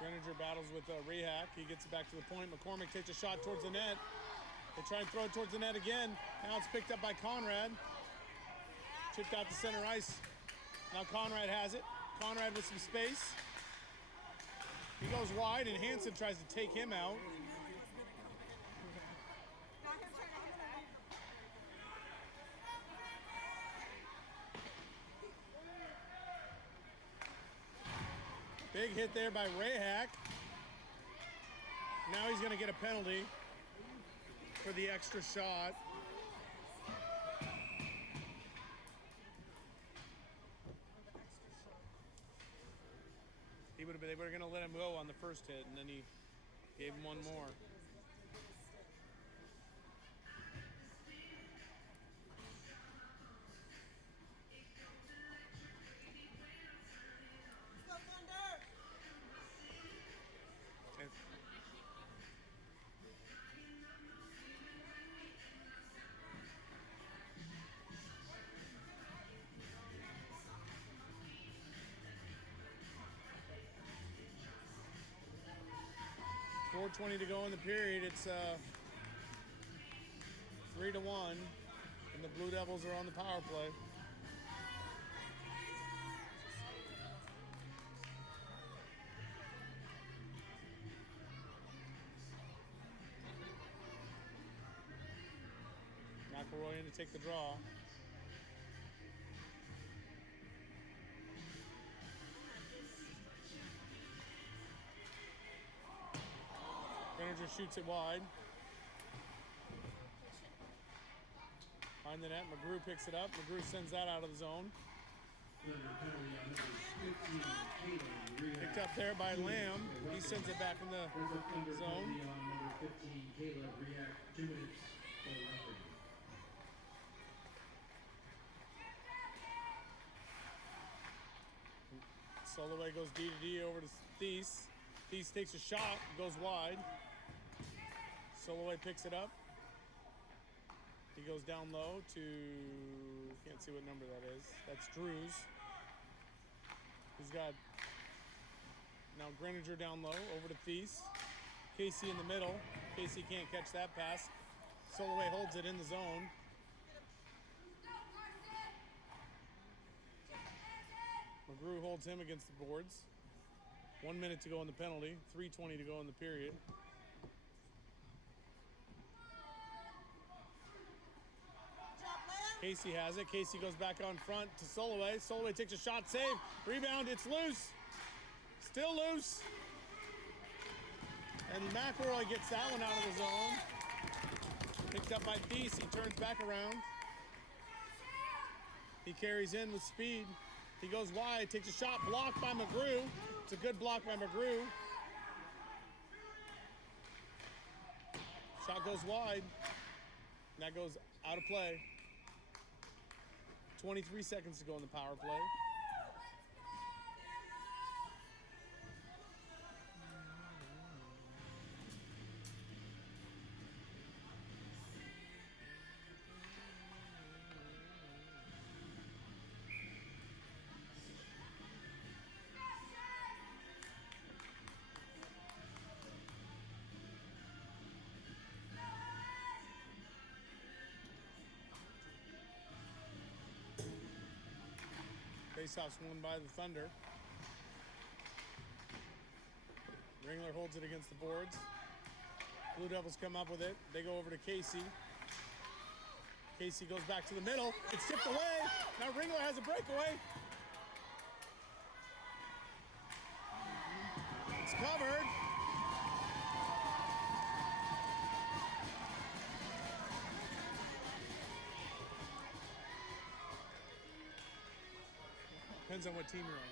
Greninger battles with Rehack. He gets it back to the point. McCormick takes a shot towards the net. They try and throw it towards the net again. Now it's picked up by Conrad. Chipped out to center ice. Now Conrad has it. Conrad with some space. He goes wide, and Hansen tries to take him out. Big hit there by Rehack. Now he's going to get a penalty for the extra shot. They were going to let him go on the first hit, and then he gave him one more. .420 to go in the period. It's 3-1, and the Blue Devils are on the power play. McElroy in to take the draw. Greninger shoots it wide. Behind the net, McGrew picks it up. McGrew sends that out of the zone. Picked up there by Lamb. He sends it back in the zone. Soloway goes D to D over to Thies. Thies takes a shot, goes wide. Soloway picks it up. He goes down low to, can't see what number that is. That's Drews. He's got now Greninger down low, over to Thies. Casey in the middle. Casey can't catch that pass. Soloway holds it in the zone. McGrew holds him against the boards. 1 minute to go in the penalty. 3:20 to go in the period. Casey has it. Casey goes back on front to Soloway. Soloway takes a shot, save, rebound, it's loose. Still loose. And McElroy gets that one out of the zone. Picked up by Thies. He turns back around. He carries in with speed. He goes wide, takes a shot, blocked by McGrew. It's a good block by McGrew. Shot goes wide. And that goes out of play. 23 seconds to go in the power play. Faceoff's won by the Thunder. Ringler holds it against the boards. Blue Devils come up with it. They go over to Casey. Casey goes back to the middle. It's tipped away. Now Ringler has a breakaway. It's covered. Depends on what team you're on.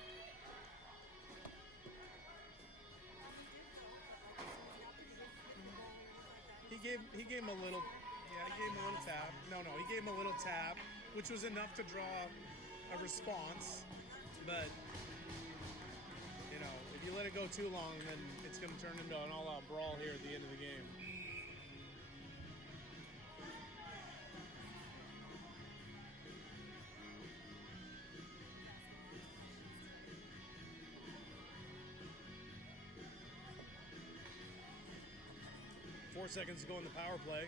He gave him a little, he gave him a little tap. No, he gave him a little tap, which was enough to draw a response. But, you know, if you let it go too long, then it's going to turn into an all-out brawl here at the end of the game. 4 seconds to go in the power play.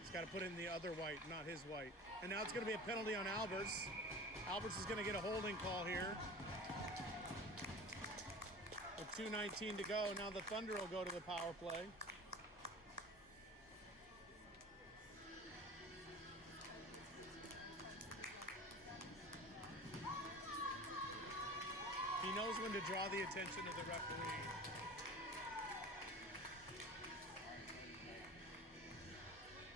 He's got to put in the other white, not his white. And now it's going to be a penalty on Alberts. Alberts is going to get a holding call here. With 2:19 to go, now the Thunder will go to the power play. He knows when to draw the attention of the referee.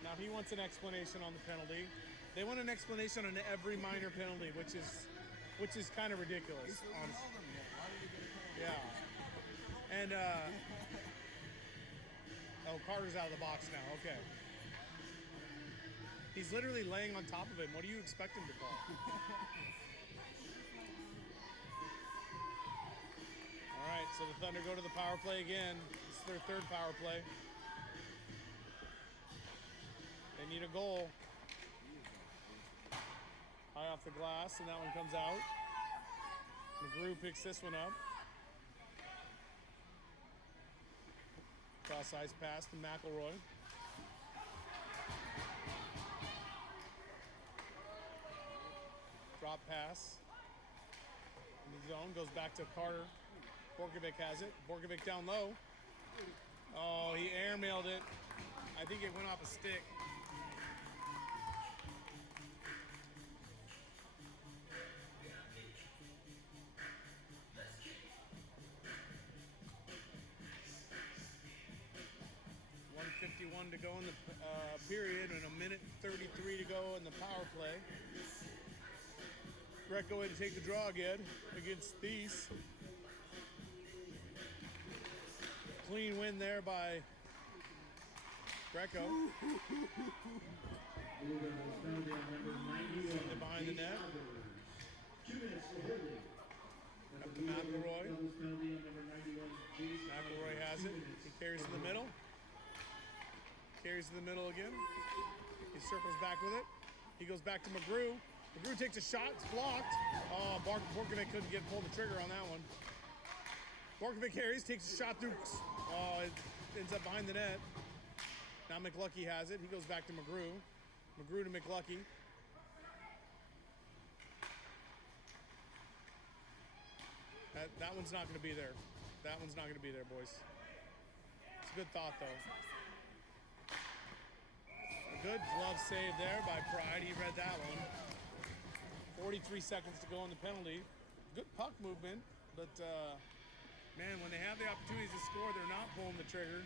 Now he wants an explanation on the penalty. They want an explanation on every minor penalty, which is kind of ridiculous. Honestly. Yeah. And oh, Carter's out of the box now. Okay. He's literally laying on top of him. What do you expect him to call? All right, so the Thunder go to the power play again. This is their third power play. They need a goal. High off the glass, and that one comes out. McGrew picks this one up. Cross ice pass to McElroy. Drop pass. In the zone, goes back to Carter. Borkovic has it. Borkovic down low. Oh, he airmailed it. I think it went off a stick. .151 to go in the period and 1:33 to go in the power play. Greco to take the draw again against Thies. Clean win there by Greco. Behind the net. 2 minutes to holding. Up to McElroy. McElroy has it. He carries in the middle. Carries in the middle again. He circles back with it. He goes back to McGrew. McGrew takes a shot. It's blocked. Oh, Borkovic couldn't pull the trigger on that one. Borkovic carries, takes a shot through. Oh, it ends up behind the net. Now McLucky has it. He goes back to McGrew. McGrew to McLucky. That one's not going to be there. That one's not going to be there, boys. It's a good thought, though. A good glove save there by Pride. He read that one. 43 seconds to go on the penalty. Good puck movement, but man, when they have the opportunities to score, they're not pulling the trigger.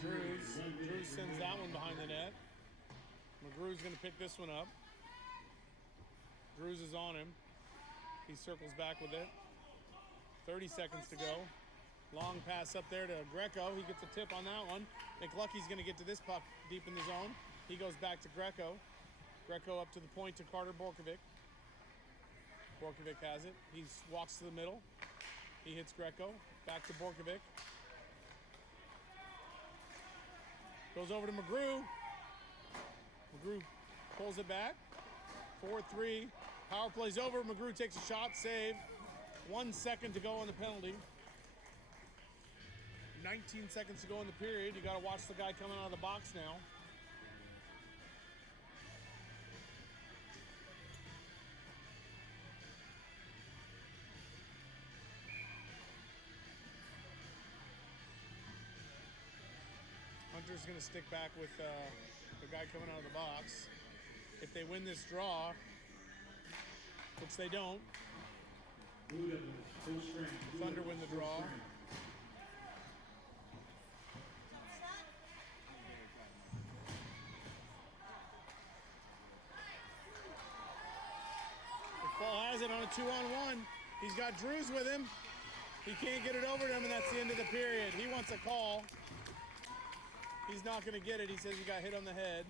Drew sends that one behind the net. McGrew's going to pick this one up. Drews is on him. He circles back with it. 30 seconds to go. Long pass up there to Greco. He gets a tip on that one. McLucky's going to get to this puck deep in the zone. He goes back to Greco. Greco up to the point to Carter Borkovic. Borkovic has it. He walks to the middle. He hits Greco. Back to Borkovic. Goes over to McGrew. McGrew pulls it back. 4-3. Power play's over. McGrew takes a shot. Save. 1 second to go on the penalty. 19 seconds to go in the period. You got to watch the guy coming out of the box now. Hunter's going to stick back with the guy coming out of the box. If they win this draw, which they don't, Thunder win the draw. McFall has it on a 2-on-1. He's got Drews with him. He can't get it over to him, and that's the end of the period. He wants a call. He's not going to get it. He says he got hit on the head.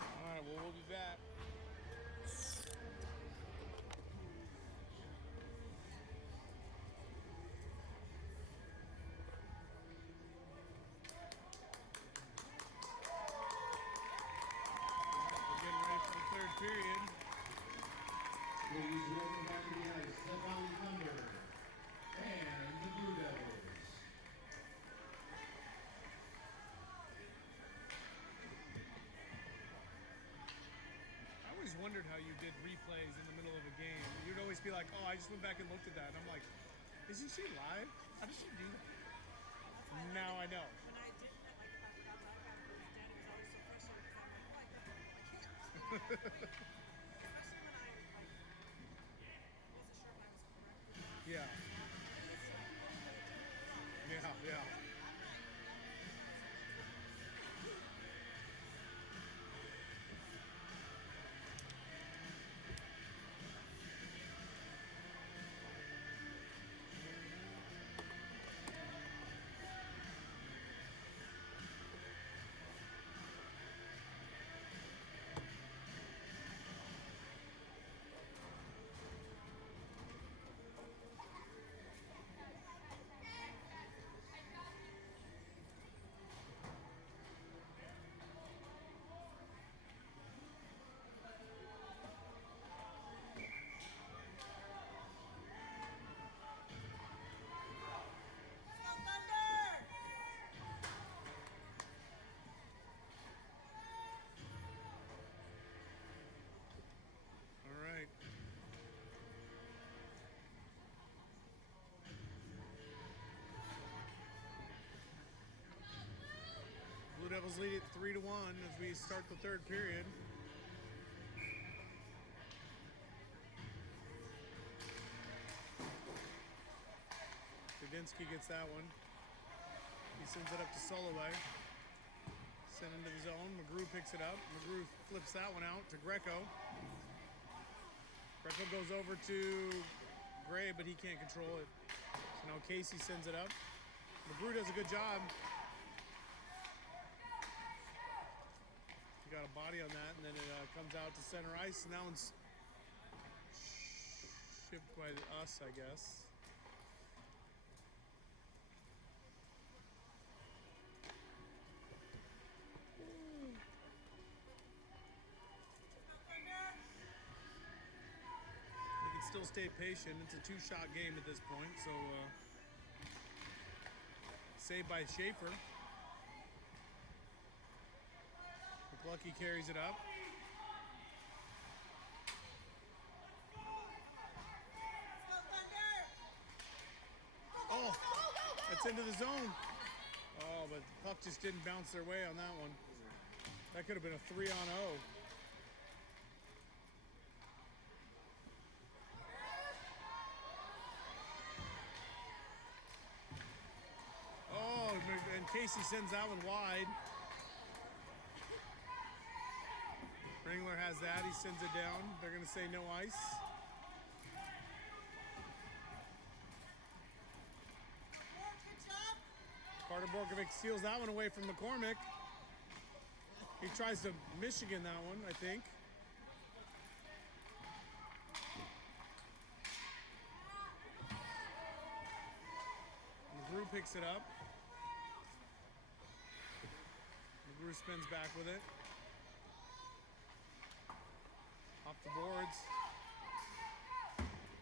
All right, well, we'll be back. We're getting ready for the third period. Please welcome back to the ice, the Valley Thunder and the Blue Devils. I always wondered how you did replays in the middle of a game. You'd always be like, oh, I just went back and looked at that. And I'm like, isn't she live? How does she do that? Now I know. When I didn't, like, if I forgot my account was dead, it was always so frustrating because I'm like, oh, I can't. Especially when I, like, wasn't sure if I was correct. Yeah. Yeah. All right. Blue Devils lead it 3-1 as we start the third period. Dudinsky gets that one. He sends it up to Soloway. Sent into the zone. McGrew picks it up. McGrew flips that one out to Greco. Greco goes over to Gray, but he can't control it. So now Casey sends it up. McGrew does a good job. He got a body on that, and then it comes out to center ice, and that one's shipped by us, I guess. still stay patient. It's a two-shot game at this point, so saved by Schaefer. McLucky carries it up. Oh, that's into the zone. Oh, but the puck just didn't bounce their way on that one. That could have been a 3-on-0. Oh, and Casey sends that one wide. Ringler has that. He sends it down. They're going to say no ice. Carter Borkovic steals that one away from McCormick. He tries to Michigan that one, I think. McGrew picks it up. McGrew spins back with it. Off the boards.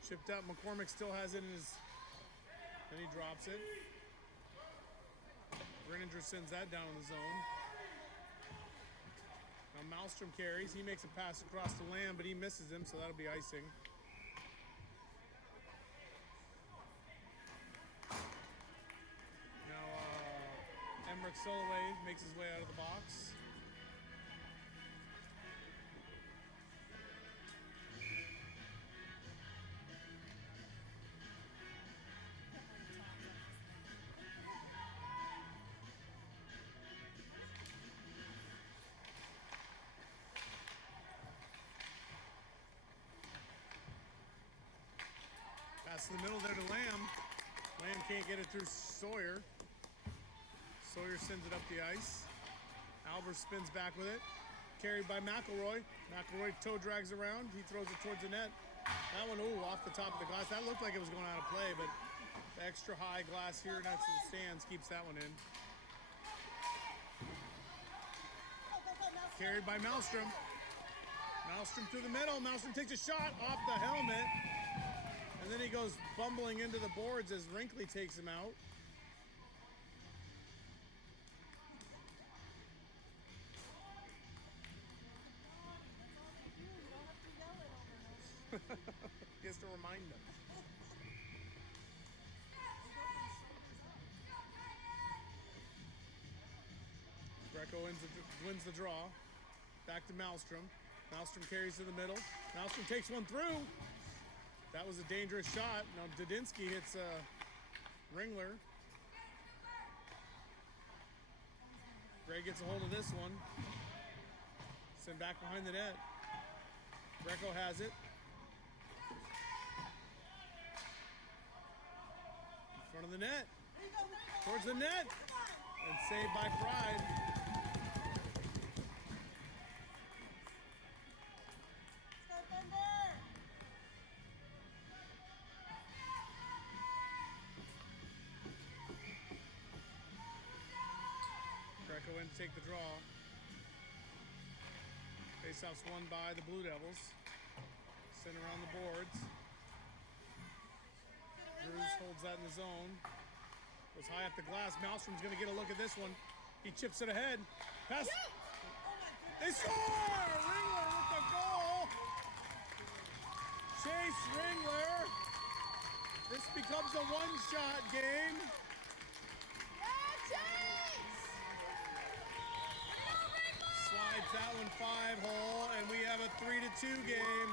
Chipped up. McCormick still has it in his... Then he drops it. Greninger sends that down in the zone. Now Malmstrom carries. He makes a pass across the land, but he misses him, so that'll be icing. Now Emmerich Soloway makes his way out of the box. Pass in the middle there to Lamb. Lamb can't get it through Sawyer. Sawyer sends it up the ice. Albers spins back with it. Carried by McElroy. McElroy toe drags around. He throws it towards the net. That one, ooh, off the top of the glass. That looked like it was going out of play, but the extra high glass here next to the stands keeps that one in. Carried by Malmstrom. Malmstrom through the middle. Malmstrom takes a shot off the helmet. And then he goes bumbling into the boards as Wrinkley takes him out. He has to remind them. Greco wins the draw. Back to Malmstrom. Malmstrom carries to the middle. Malmstrom takes one through. That was a dangerous shot. Now Dudinsky hits Ringler. Gray gets a hold of this one. Sent back behind the net. Greco has it. In front of the net. Towards the net. And saved by Pride. Greco in to take the draw. Faceoff's won by the Blue Devils. Sent around the boards. Drews holds that in the zone. Goes high up the glass. Malmstrom's going to get a look at this one. He chips it ahead. Pass. They score! Ringler with the goal. Chase Ringler. This becomes a one-shot game. Slides that one 5-hole, and we have a 3-2 game.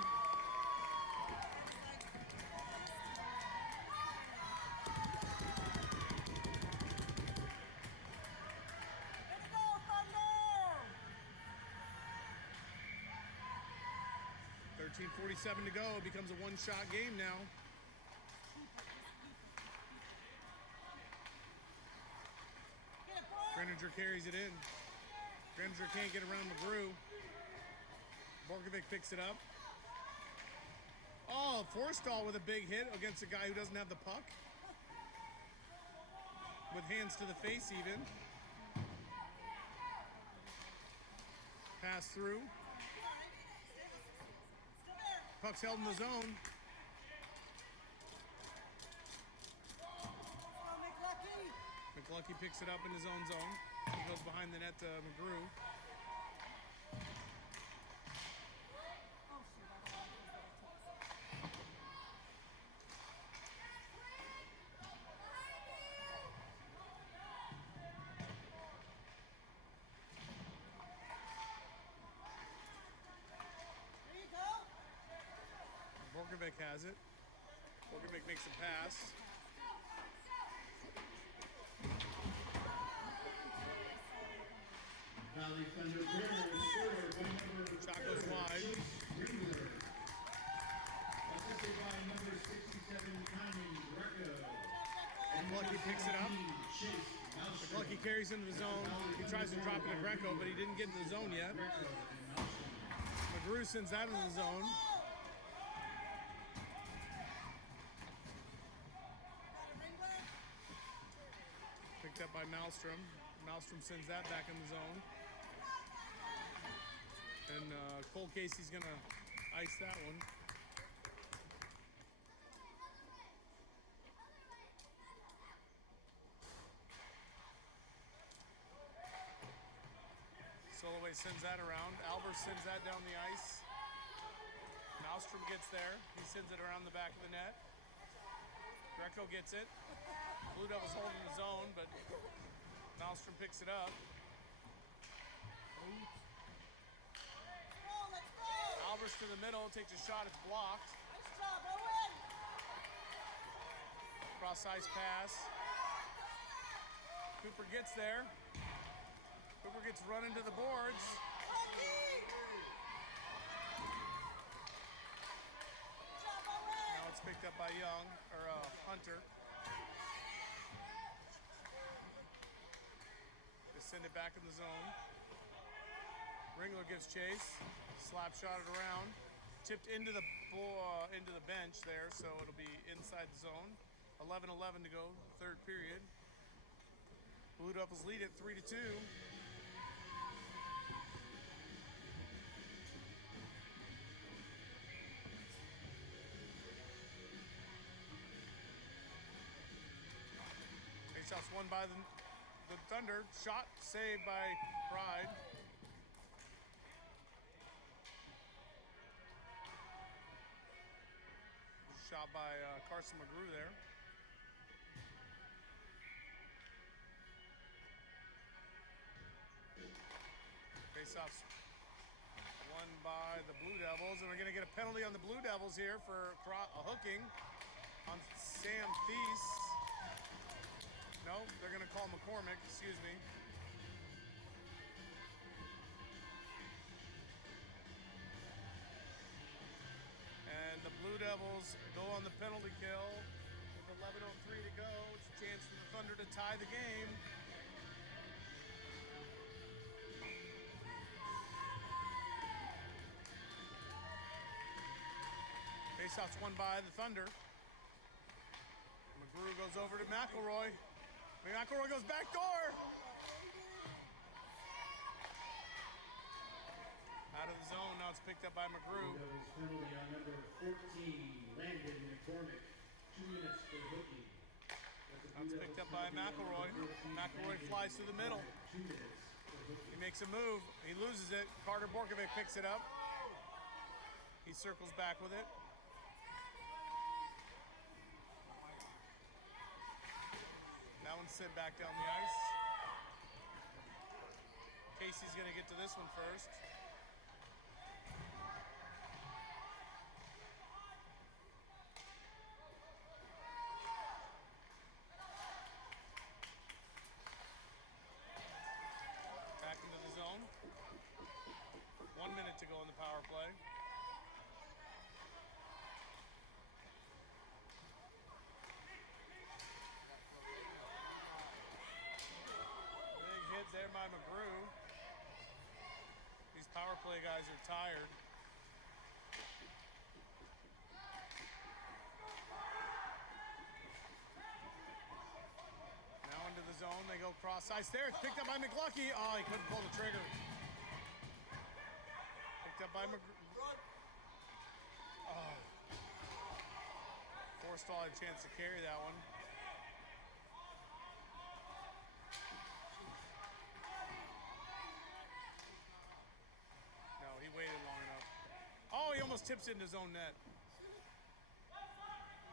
Let's go, Thunder! 13:47 to go. It becomes a one-shot game now. Greninger carries it in. Greninger can't get around McGrew. Borkovic picks it up. Oh, Forstall with a big hit against a guy who doesn't have the puck. With hands to the face even. Pass through. Puck's held in the zone. McLucky picks it up in his own zone. He goes behind the net to McGrew. Oh, shoot. I don't like those little tips. There you go. Borkovic has it. Borkovic makes a pass. Valley Thunder corner scored by number Shot goes wide. Ringler. Assisted by number 67, Connie Greco. McLucky picks it up. Chase Malstrom. McLucky carries into the zone. He tries to drop it to Greco, but he didn't get in the zone yet. Greco and Malstrom. McGrew sends that into the zone. Picked up by Malstrom. Malstrom sends that back in the zone. And Cole Casey's going to ice that one. Soloway sends that around. Albers sends that down the ice. Malstrom gets there. He sends it around the back of the net. Greco gets it. Blue Devils holding the zone, but Malstrom picks it up. Let's go. Albers to the middle, takes a shot, it's blocked. Nice job, Owen. Cross ice pass. Cooper gets there. Cooper gets run into the boards. Now it's picked up by Young, or Hunter. They send it back in the zone. Ringler gives chase. Slap shot it around. Tipped into the bench there, so it'll be inside the zone. 11-11 to go, third period. Blue Devils lead it 3-2. Faceoff's won by the Thunder. Shot saved by Pride. Shot by Carson McGrew there. Faceoff's won by the Blue Devils, and we're going to get a penalty on the Blue Devils here for a hooking on Sam Thies. No, they're going to call McCormick, excuse me. And the Blue Devils go on the penalty kill with 11:03 to go. It's a chance for the Thunder to tie the game. Faceoff's won by the Thunder. McGrew goes over to McElroy. McElroy goes back door. Out of the zone, now it's picked up by McGrew. Devils penalty on number 14, Landon McCormick. 2 minutes for hooking. That's picked up by McElroy. McElroy flies through the middle. 2 minutes for hooking. He makes a move. He loses it. Carter Borkovic picks it up. He circles back with it. That one's sent back down the ice. Casey's going to get to this one first. Back into the zone. 1 minute to go in the power play. Big hit there by McGrew. These power play guys are tired. Now into the zone, they go cross ice there. It's picked up by McLucky. Oh, he couldn't pull the trigger. Picked up by McGrew. Oh. Forstall had a chance to carry that one. tips into his own net.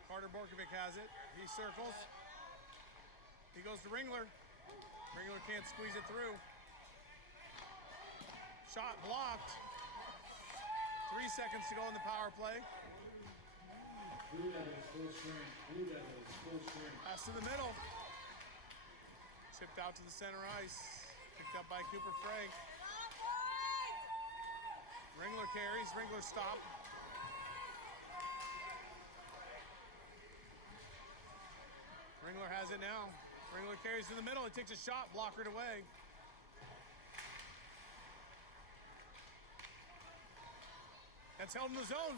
Carter Borkovic has it. He circles. He goes to Ringler. Ringler can't squeeze it through. Shot blocked. 3 seconds to go in the power play. Blue Devils full strength. Blue Devils full strength. Pass to the middle. Tipped out to the center ice. Picked up by Cooper Frank. Ringler carries. Ringler stop. Ringler has it now. Ringler carries to the middle. He takes a shot, blockered away. That's held in the zone.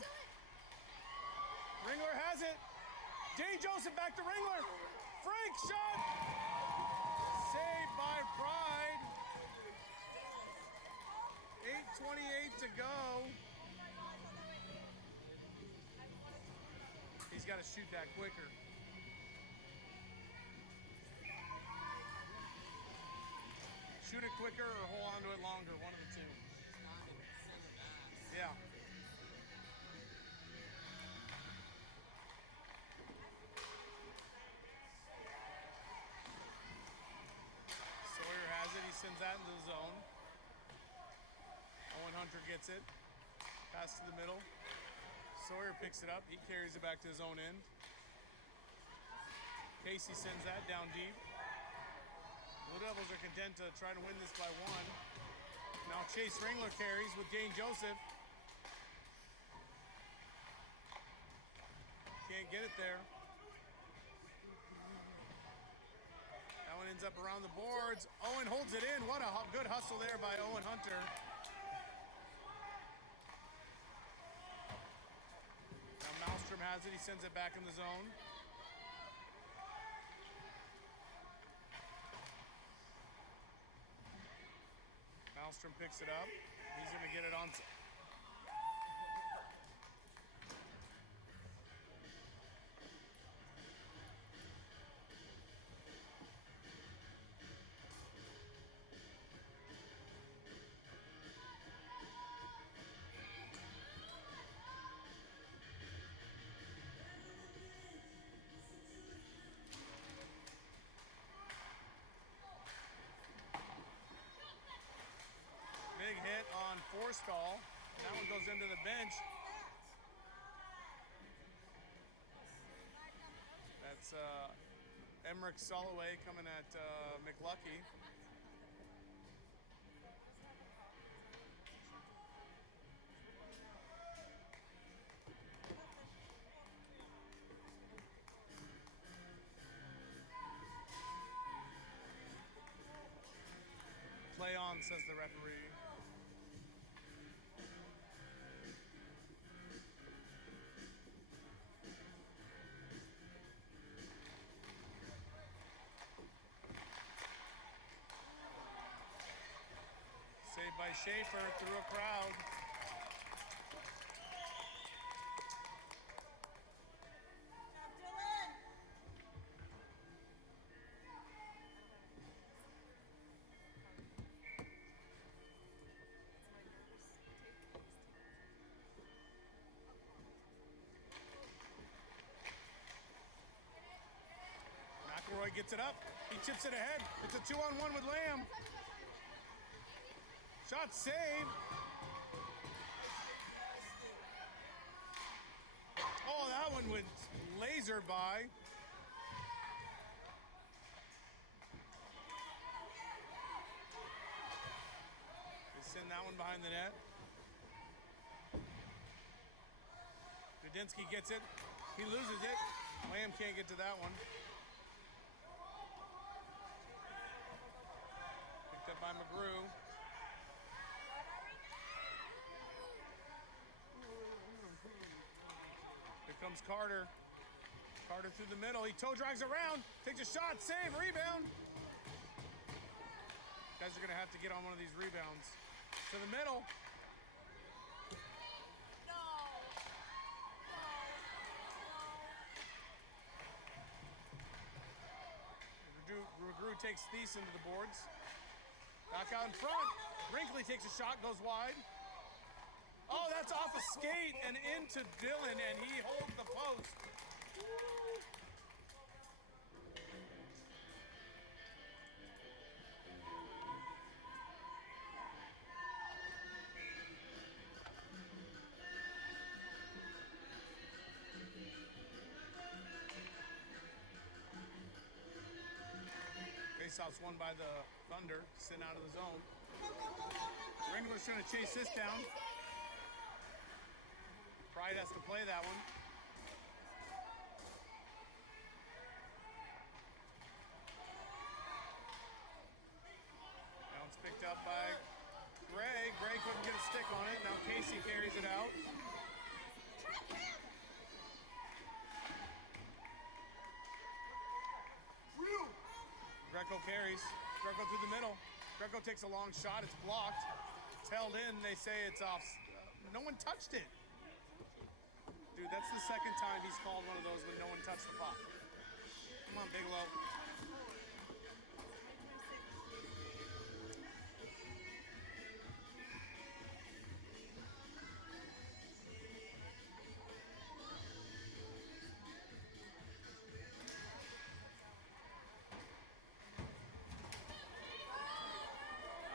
Ringler has it. Dane Joseph back to Ringler. Frank shot. Saved by Pride. 8:28 to go. He's got to shoot that quicker. Shoot it quicker or hold on to it longer, one of the two. Yeah. Sawyer has it, he sends that into the zone. Owen Hunter gets it. Pass to the middle. Sawyer picks it up, he carries it back to his own end. Casey sends that down deep. Blue Devils are content to try to win this by one. Now Chase Ringler carries with Dane Joseph. Can't get it there. That one ends up around the boards. Owen holds it in. What a good hustle there by Owen Hunter. Now Malmstrom has it. He sends it back in the zone. Malmstrom picks it up. He's going to get it on. Big hit on Forstall. That one goes into the bench. That's Emmerich Soloway coming at McLucky. Play on, says the referee. Saved by Schaefer through a crowd. McElroy gets it up. He chips it ahead. It's a 2-on-1 with Lamb. Shot saved. Oh, that one went laser by. They send that one behind the net. Dudinsky gets it. He loses it. Lamb can't get to that one. Picked up by McGrew. Here comes Carter. Carter through the middle. He toe drags around. Takes a shot. Save. Rebound. Guys are going to have to get on one of these rebounds. To the middle. McGrew takes Thies into the boards. Back out in front. Brinkley takes a shot, goes wide. Oh, that's off a skate and into Dylan, and he holds the post. Faceoff's won by the Thunder, sent out of the zone. Ringler's trying to chase this down. Pride has to play that one. Now it's picked up by Gray. Gray couldn't get a stick on it. Now Casey carries it out. Greco carries. Greco through the middle. Greco takes a long shot. It's blocked. It's held in. They say it's off. No one touched it. Dude, that's the second time he's called one of those when no one touched the puck. Come on, Bigelow.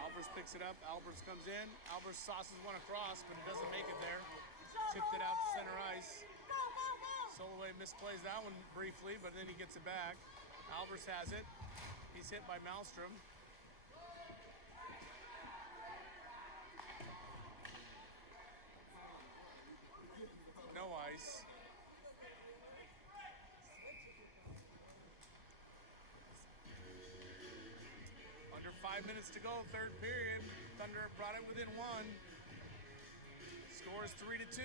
Albers picks it up. Albers comes in. Albers sauces one across, but it doesn't make it there. Chipped it out to center ice. Soloway misplays that one briefly, but then he gets it back. Albers has it. He's hit by Malmstrom. No ice. Under 5 minutes to go, third period. Thunder brought it within one. Score is 3-2.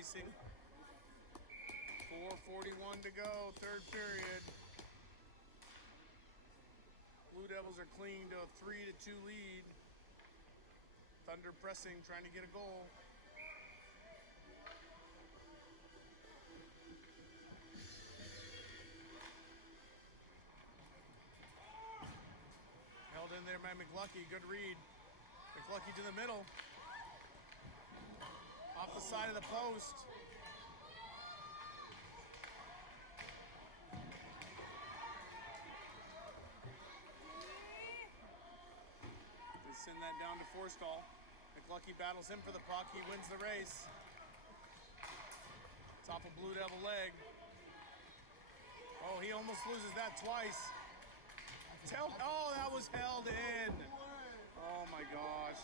Icing. 4:41 to go, third period. Blue Devils are clinging to a 3-2 lead. Thunder pressing, trying to get a goal. Held in there by McLucky, good read. McLucky to the middle. Off the side of the post. They send that down to Forstall. McLucky battles him for the puck. He wins the race. It's off a Blue Devil leg. Oh, he almost loses that twice. Oh, that was held in. Oh my gosh.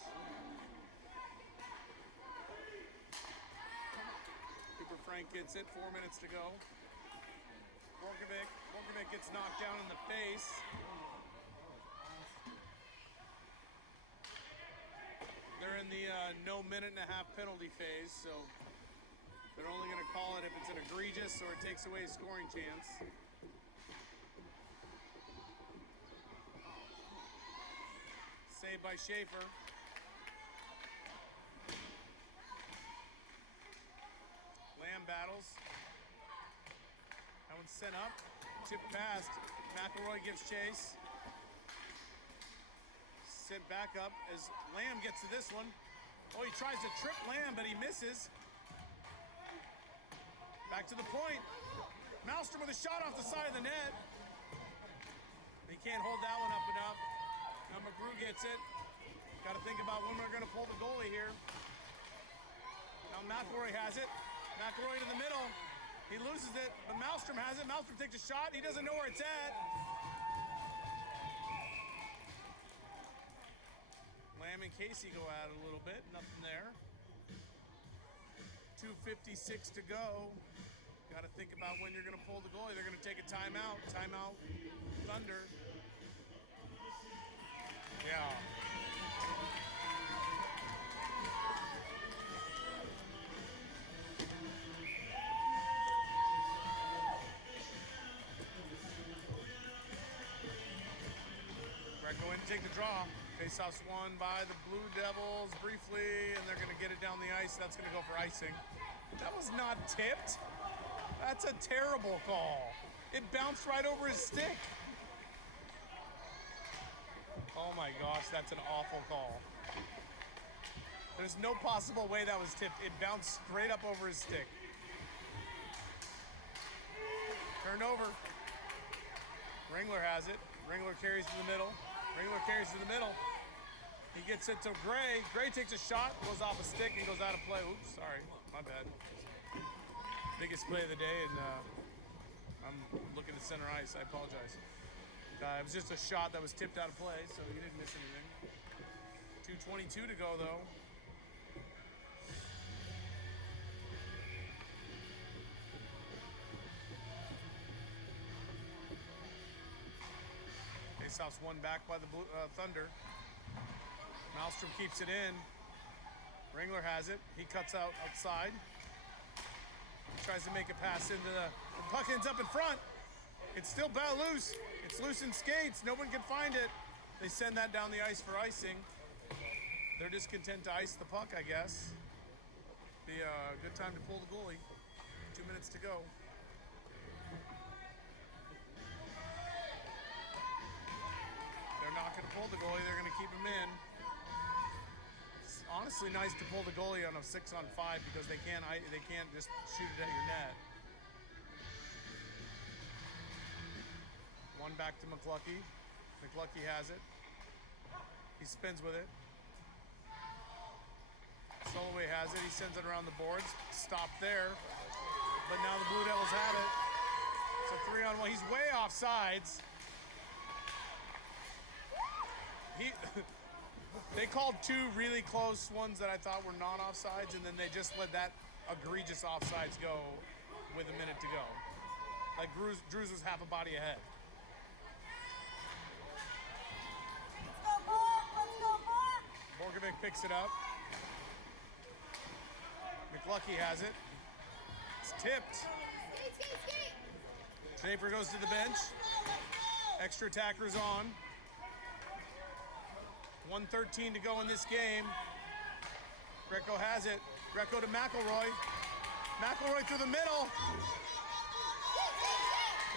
Cooper Frank gets it, 4 minutes to go. Borkovic gets knocked down in the face. They're in the no minute and a half penalty phase, so they're only going to call it if it's an egregious or it takes away a scoring chance. Saved by Schaefer. Lamb battles. That one's sent up. Tipped past. McElroy gives chase. Sent back up as Lamb gets to this one. Oh, he tries to trip Lamb, but he misses. Back to the point. Malmstrom with a shot off the side of the net. He can't hold that one up enough. Now McGrew gets it. Got to think about when we're going to pull the goalie here. Now McElroy has it. McElroy to the middle. He loses it, but Malmstrom has it. Malmstrom takes a shot. He doesn't know where it's at. Lamb and Casey go at it a little bit. Nothing there. 2:56 to go. Got to think about when you're going to pull the goalie. They're going to take a timeout. Timeout, Thunder. Yeah. go in to take the draw. Faceoff's won by the Blue Devils briefly, and they're going to get it down the ice. That's going to go for icing. That was not tipped. That's a terrible call. It bounced right over his stick. Oh my gosh, that's an awful call. There's no possible way that was tipped. It bounced straight up over his stick. Turned over. Ringler has it. Ringler carries to the middle. Ringler carries to the middle. He gets it to Gray. Gray takes a shot, goes off a stick, and goes out of play. Oops, sorry, my bad. Biggest play of the day, and I'm looking at center ice. I apologize. It was just a shot that was tipped out of play, so he didn't miss anything. 2:22 to go, though. Faceoff's won back by the Thunder. Malmstrom keeps it in. Ringler has it. He cuts outside. He tries to make a pass into the puck ends up in front. It's still loose. It's loose in skates. No one can find it. They send that down the ice for icing. They're just content to ice the puck, I guess. Be a good time to pull the goalie. 2 minutes to go. They're not going to pull the goalie. They're going to keep him in. It's honestly nice to pull the goalie on a 6-on-5 because they can't just shoot it at your net. One back to McLucky. McLucky has it. He spins with it. Soloway has it. He sends it around the boards. Stop there. But now the Blue Devils have it. It's a 3-on-1. He's way off sides. They called two really close ones that I thought were not offsides, and then they just let that egregious offsides go with a minute to go. Like Drews was half a body ahead. Borkovic picks it up. McLucky has it. It's tipped. Skate, skate, skate. Schaefer goes to the bench. Extra attackers on. 1:13 to go in this game. Greco has it. Greco to McElroy. McElroy through the middle.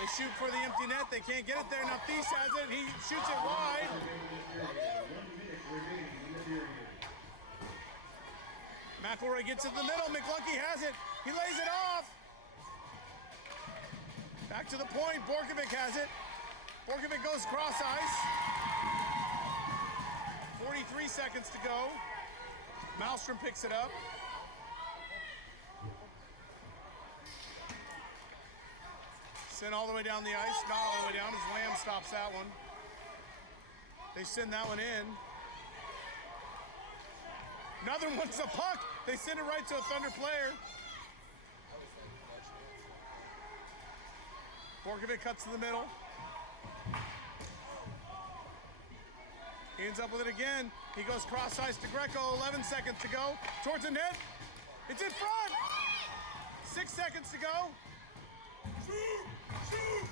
They shoot for the empty net. They can't get it there. Now Thies has it. He shoots it wide. 1 minute remaining in the period. McElroy gets it in the middle. McLucky has it. He lays it off. Back to the point. Borkovic has it. Borkovic goes cross ice. 43 seconds to go. Malmstrom picks it up. Send all the way down the ice. Not all the way down as Lamb stops that one. They send that one in. Another one's a puck. They send it right to a Thunder player. Borkovic cuts to the middle. He ends up with it again. He goes cross ice to Greco. 11 seconds to go. Towards the net. It's in front. 6 seconds to go. Shoot! Shoot!